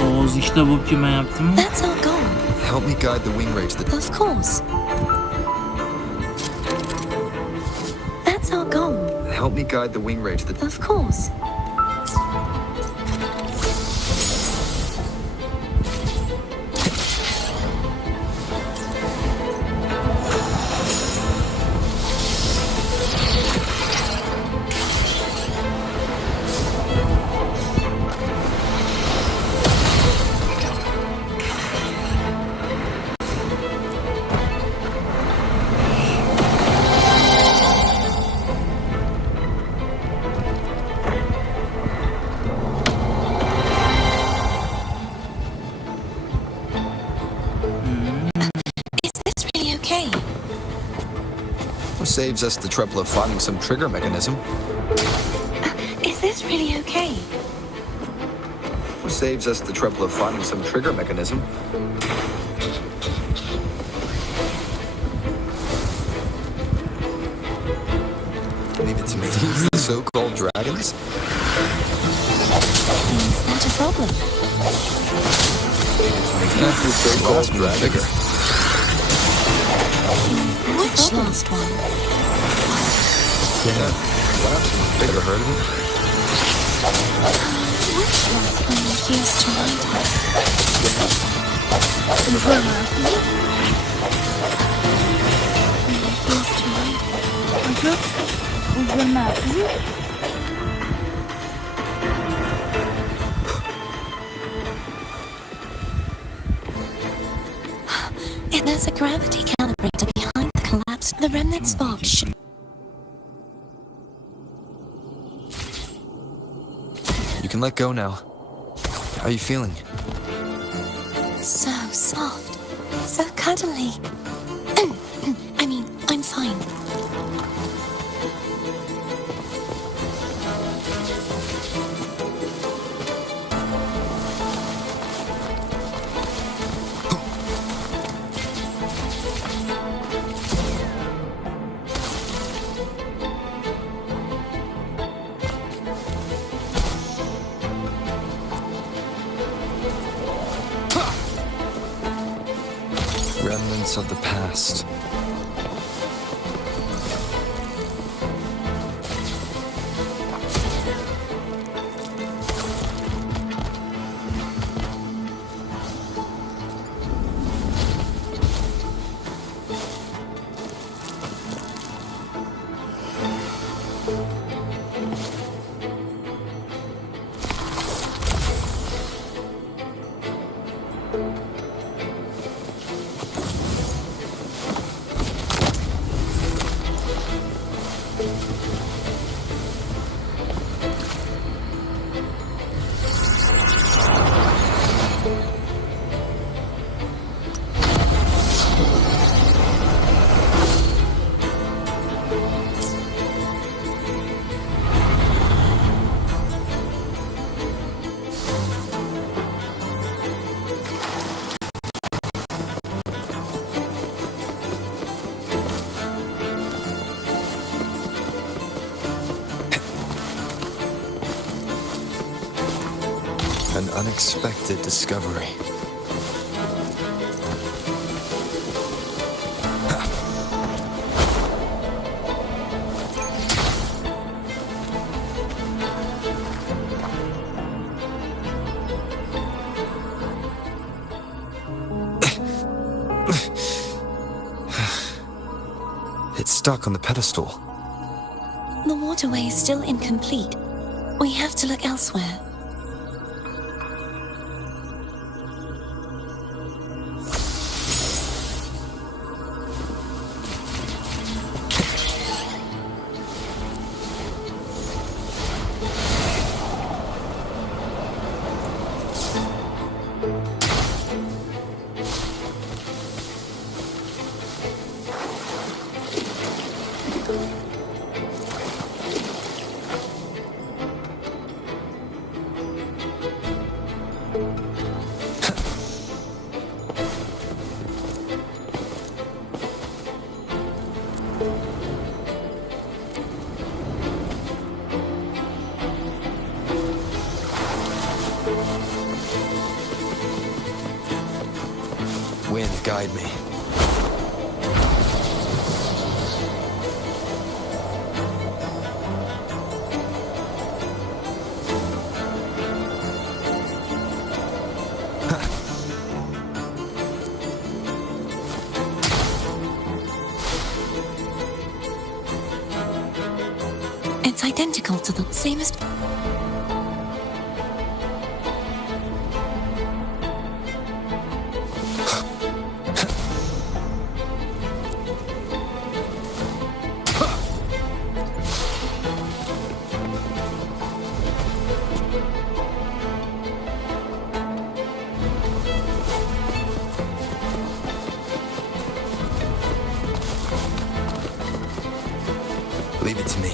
Oğuz işte bu kime yaptım mı? That's our goal. Help me guide the wing ray to the... Of course. That's our goal. Help me guide the wing ray to the... Of course. Saves us the trouble of finding some trigger mechanism. Is this really okay? Saves us the trouble of finding some trigger mechanism. Leave it to me. Use this so-called dragons? Is that a problem? The so-called dragon. Which last one? Yeah. What? Ever heard of it? Which last one refused to ride her? And there's a gravity calibrator behind the collapse. The remnant's box should... You can let go now. How are you feeling? So soft. So cuddly. I mean, I'm fine. Remnants of the past. An unexpected discovery. It's stuck on the pedestal. The waterway is still incomplete. We have to look elsewhere. Wind, guide me. It's identical to the same as... Leave it to me.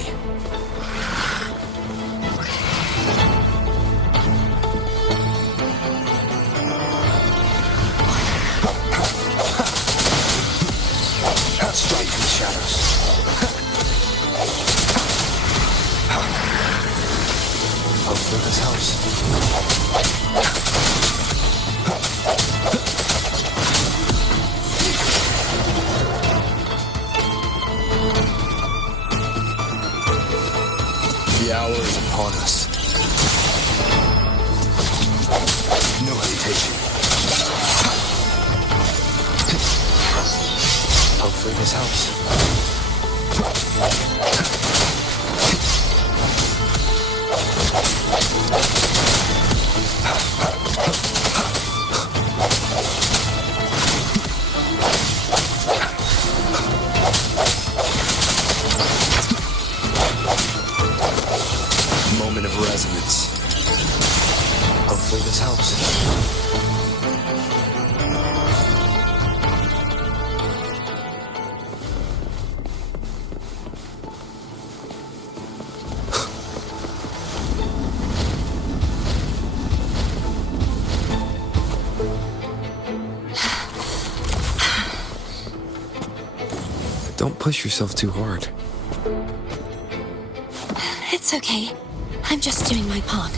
Hopefully this helps. The hour is upon us. No hesitation. Hopefully this helps. Moment of resonance. Hopefully this helps. Don't push yourself too hard. It's okay. I'm just doing my part.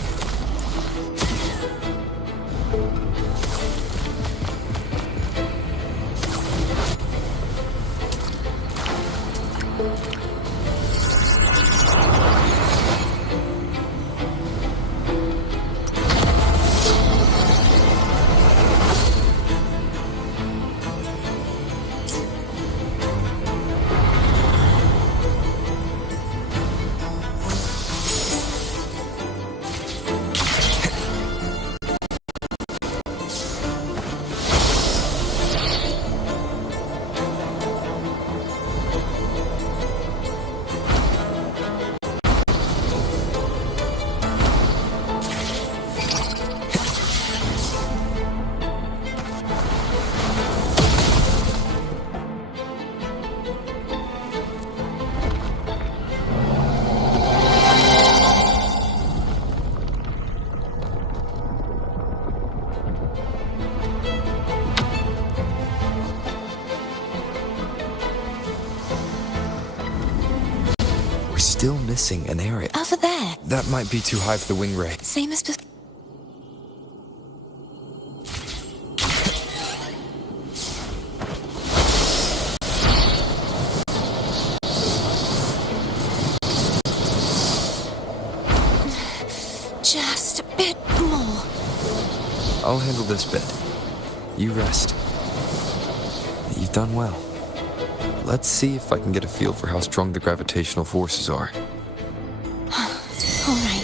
Still missing an area. Over there. That might be too high for the wing ray. Same as before. Just a bit more. I'll handle this bit. You rest. You've done well. Let's see if I can get a feel for how strong the gravitational forces are. All right.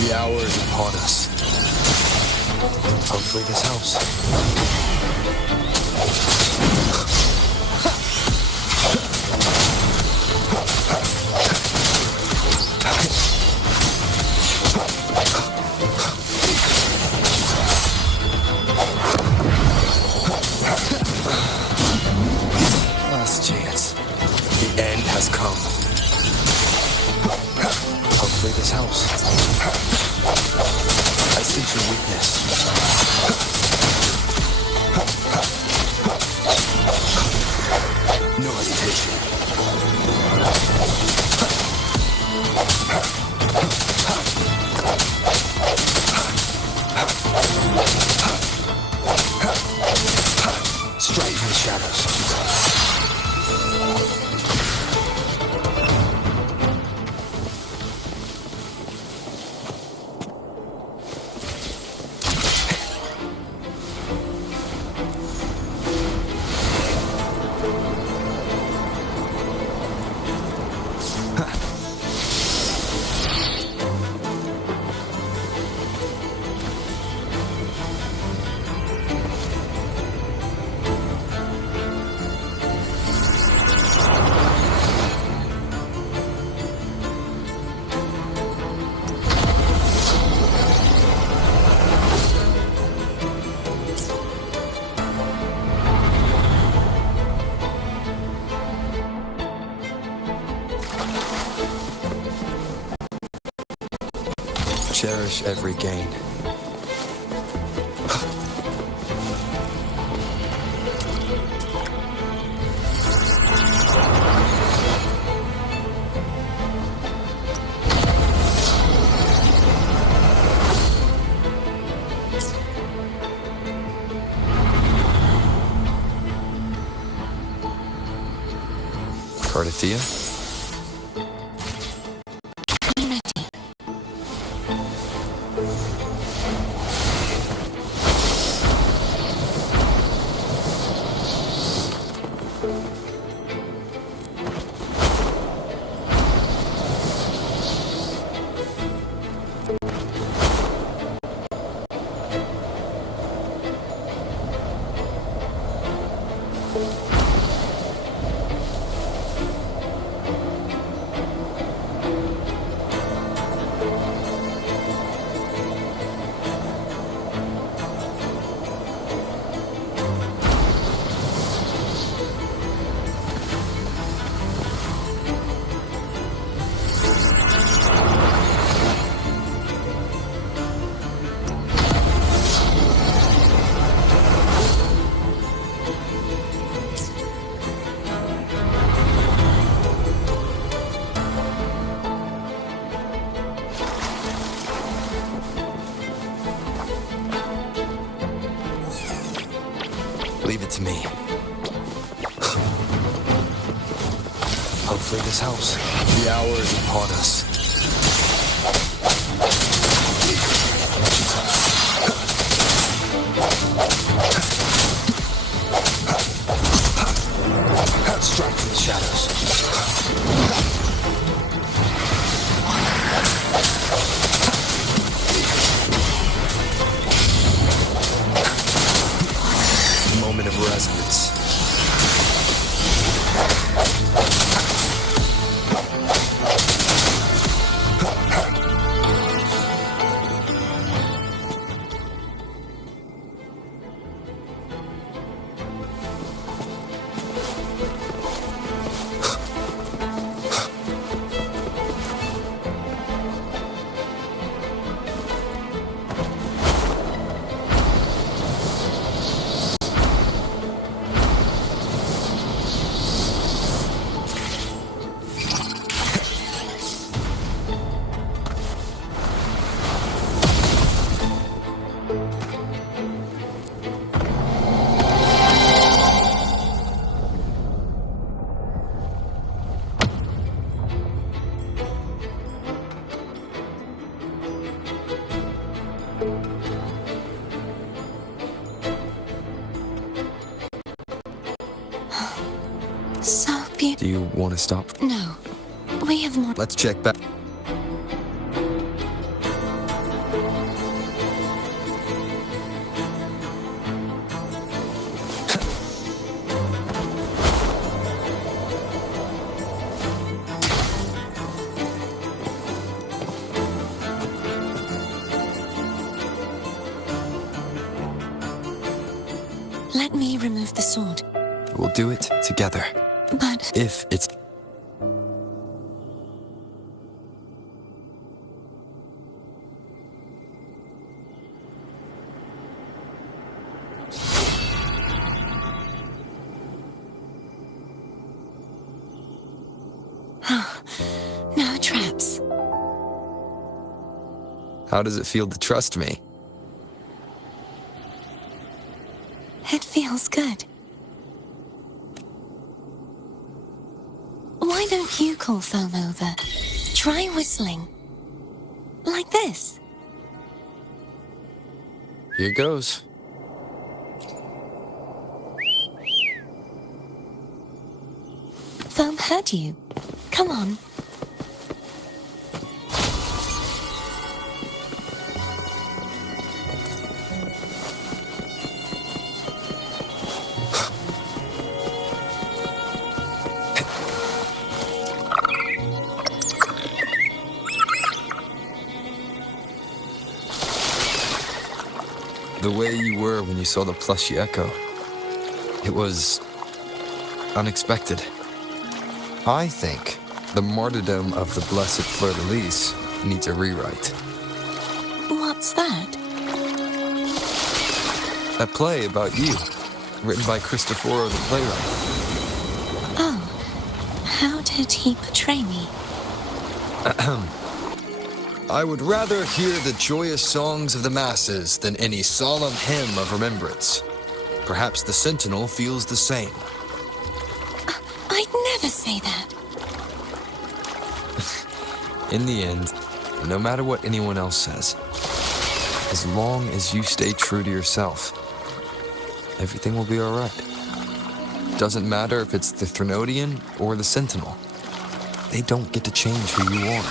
The hour is upon us. Hopefully this helps. Last chance. The end has come. Hopefully this helps. I sense your weakness. No hesitation. Straight from the shadows. Cherish every gain. Cardathia? I'm ready. Leave it to me. Hopefully this helps. The hour is upon us. Strike from the shadows. Moment of resonance. So beautiful. Do you want to stop? No, we have more. Let's check back. Let me remove the sword. We'll do it together. But If it's... no traps. How does it feel to trust me? It feels good. Why don't you call Foam over? Try whistling. Like this. Here goes. Foam heard you. Come on. The way you were when you saw the plushy echo. It was... unexpected. I think the martyrdom of the blessed fleur-de-lis needs a rewrite. What's that? A play about you, written by Cristoforo the playwright. Oh, how did he portray me? I would rather hear the joyous songs of the masses than any solemn hymn of remembrance. Perhaps the Sentinel feels the same. I'd never say that. In the end, no matter what anyone else says, as long as you stay true to yourself, everything will be alright. Doesn't matter if it's the Threnodian or the Sentinel. They don't get to change who you are.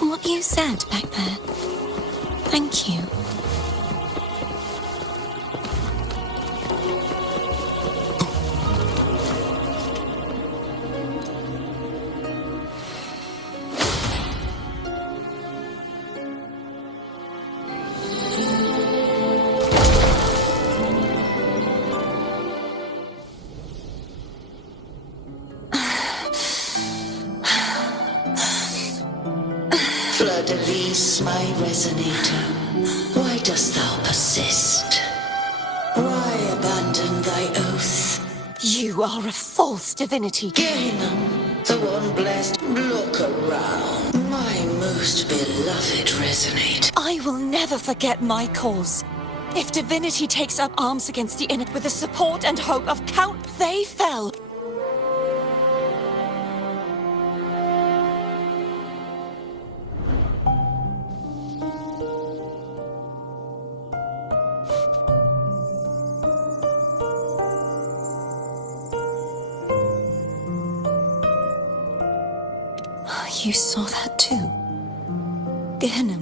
What you said back there. Thank you. Fleur-de-Lis, my resonator, why dost thou persist? Why abandon thy oath? You are a false divinity. Gainham, the one blessed, look around. My most beloved resonator. I will never forget my cause. If divinity takes up arms against the Init with the support and hope of Count, they fell. You saw that too? Gehenna,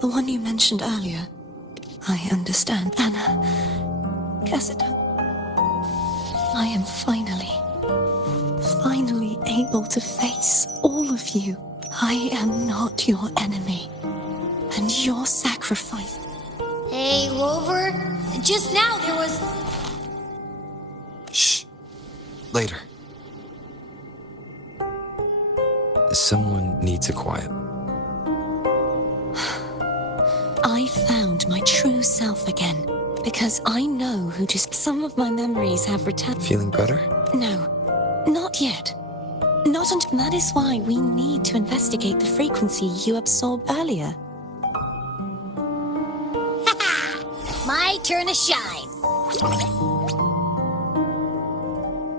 the one you mentioned earlier. I understand. Anna, Cassida. I am finally able to face all of you. I am not your enemy. And your sacrifice. Hey, Rover, just now there was... Shh. Later. Someone needs a quiet. I found my true self again. Because I know who just... Some of my memories have returned. Feeling better? No, not yet. Not until... That is why we need to investigate the frequency you absorbed earlier. My turn to shine.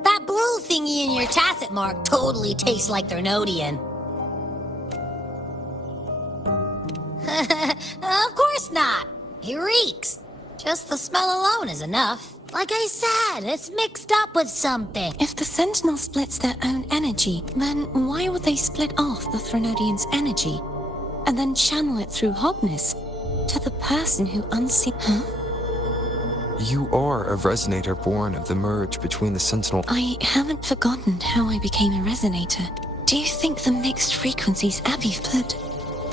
That blue thingy in your tacit mark totally tastes like Threnodian. Of course not. It reeks. Just the smell alone is enough. Like I said, it's mixed up with something. If the Sentinel splits their own energy, then why would they split off the Threnodian's energy and then channel it through Hognis to the person who unseen... Huh? You are a resonator born of the merge between the Sentinel... I haven't forgotten how I became a resonator. Do you think the mixed frequencies Abby split?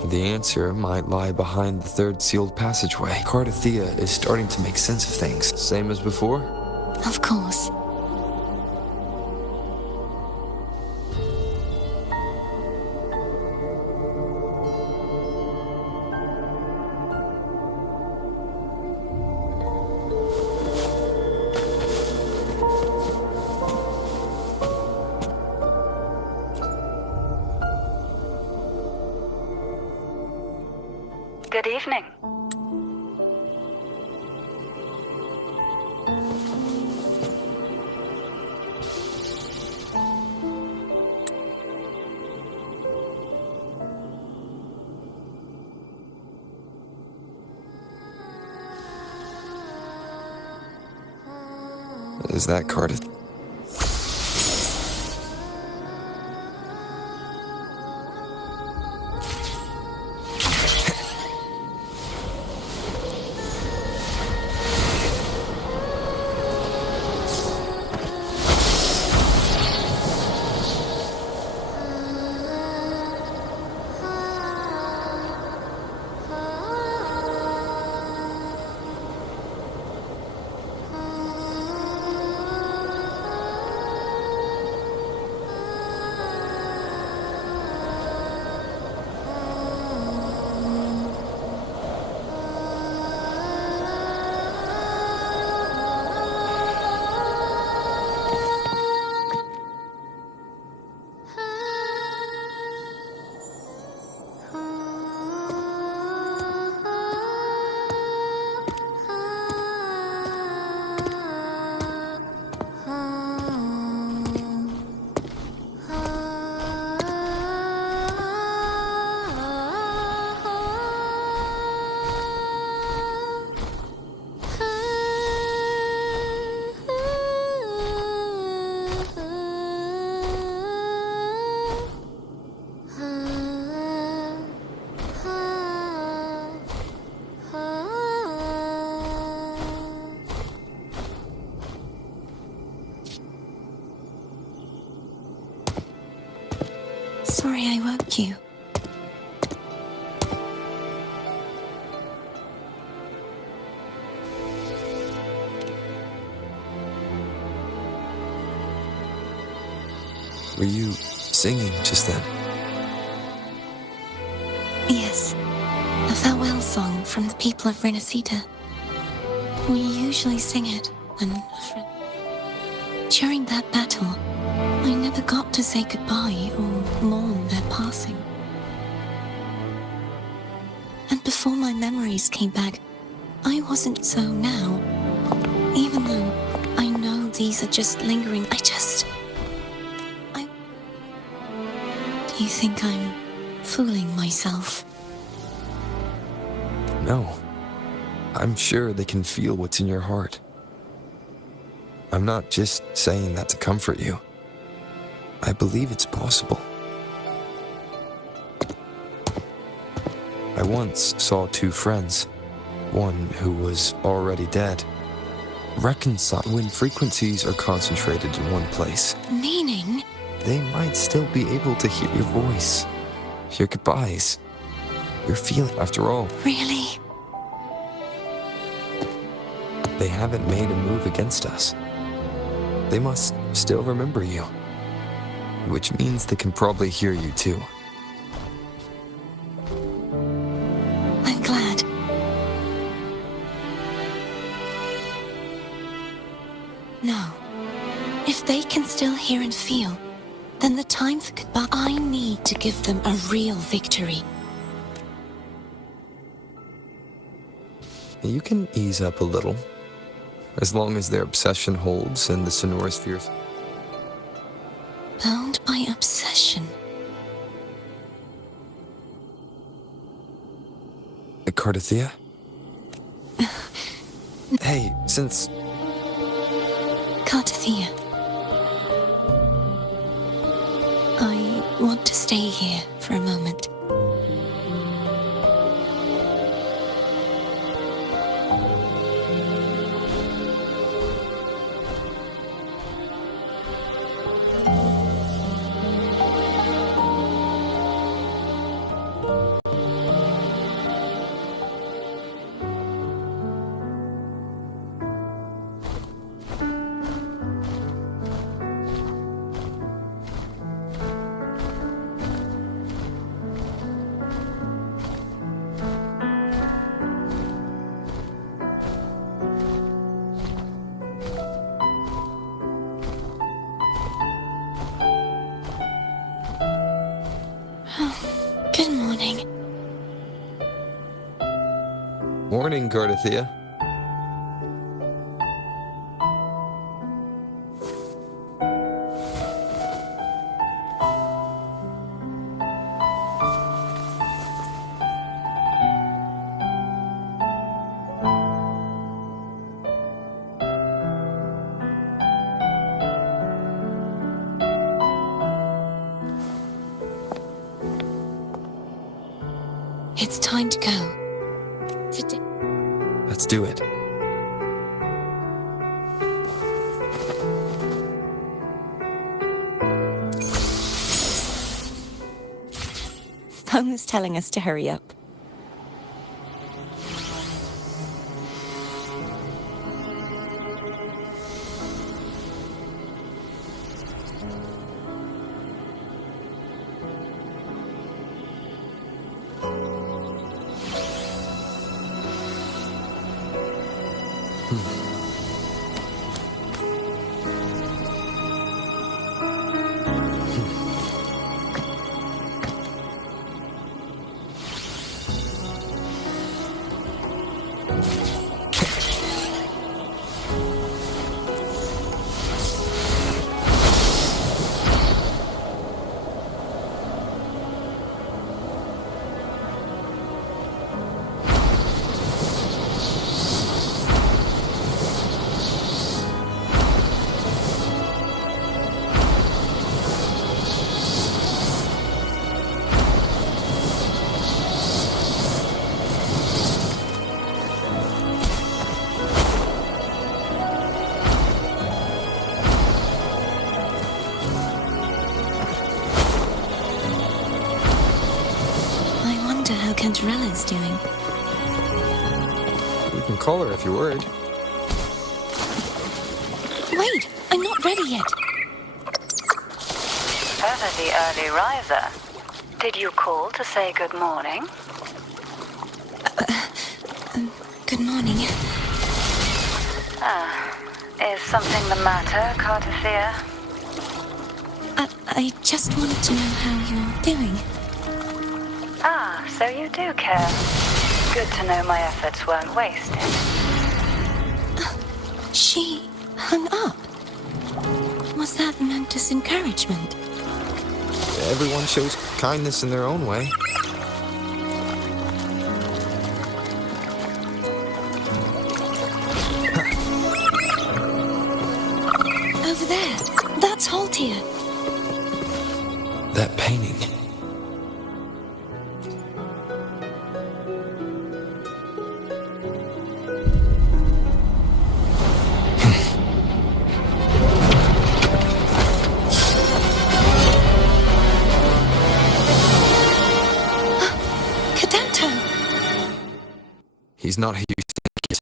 The answer might lie behind the third sealed passageway. Cardathea is starting to make sense of things. Same as before? Of course. Good evening. Is that Cardathea? sorry I woke you. Were you singing just then? Yes, a farewell song from the people of Renacita. We usually sing it when a friend... During that battle, I never got to say goodbye or mourn their passing. And before my memories came back, I wasn't so now. Even though I know these are just lingering, Do you think I'm fooling myself? No. I'm sure they can feel what's in your heart. I'm not just saying that to comfort you. I believe it's possible. I once saw two friends, one who was already dead, reconcile when frequencies are concentrated in one place. Meaning? They might still be able to hear your voice, your goodbyes, your feeling. After all, Really? they haven't made a move against us. They must still remember you, which means they can probably hear you too. I'm glad. No. If they can still hear and feel, then the time for goodbye, I need to give them a real victory. You can ease up a little, as long as their obsession holds and the Sonora spheres. Bound by obsession. Cardathea? Hey, since... Cardathea. I want to stay here for a moment. Good morning. Morning, Cardathea. It's time to go. Let's do it. Phone was telling us to hurry up. Cantarella's doing. You can call her if you're worried. Wait, I'm not ready yet. Ever the early riser. Did you call to say good morning? Good morning. Is something the matter, Cartathea? I just wanted to know how you're doing. So you do care. Good to know my efforts weren't wasted. She hung up. Was that meant as encouragement? Everyone shows kindness in their own way. Over there. That's Haltia. That painting. He's not who you think he is.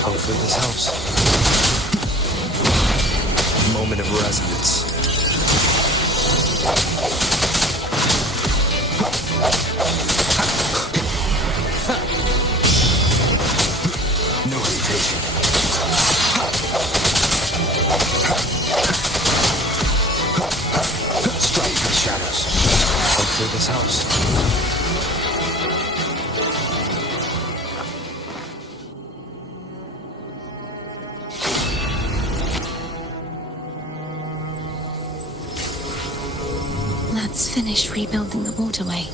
Hopefully this helps. Moment of resonance. No hesitation. Strike the shadows. Hopefully this helps. Let's finish rebuilding the waterway.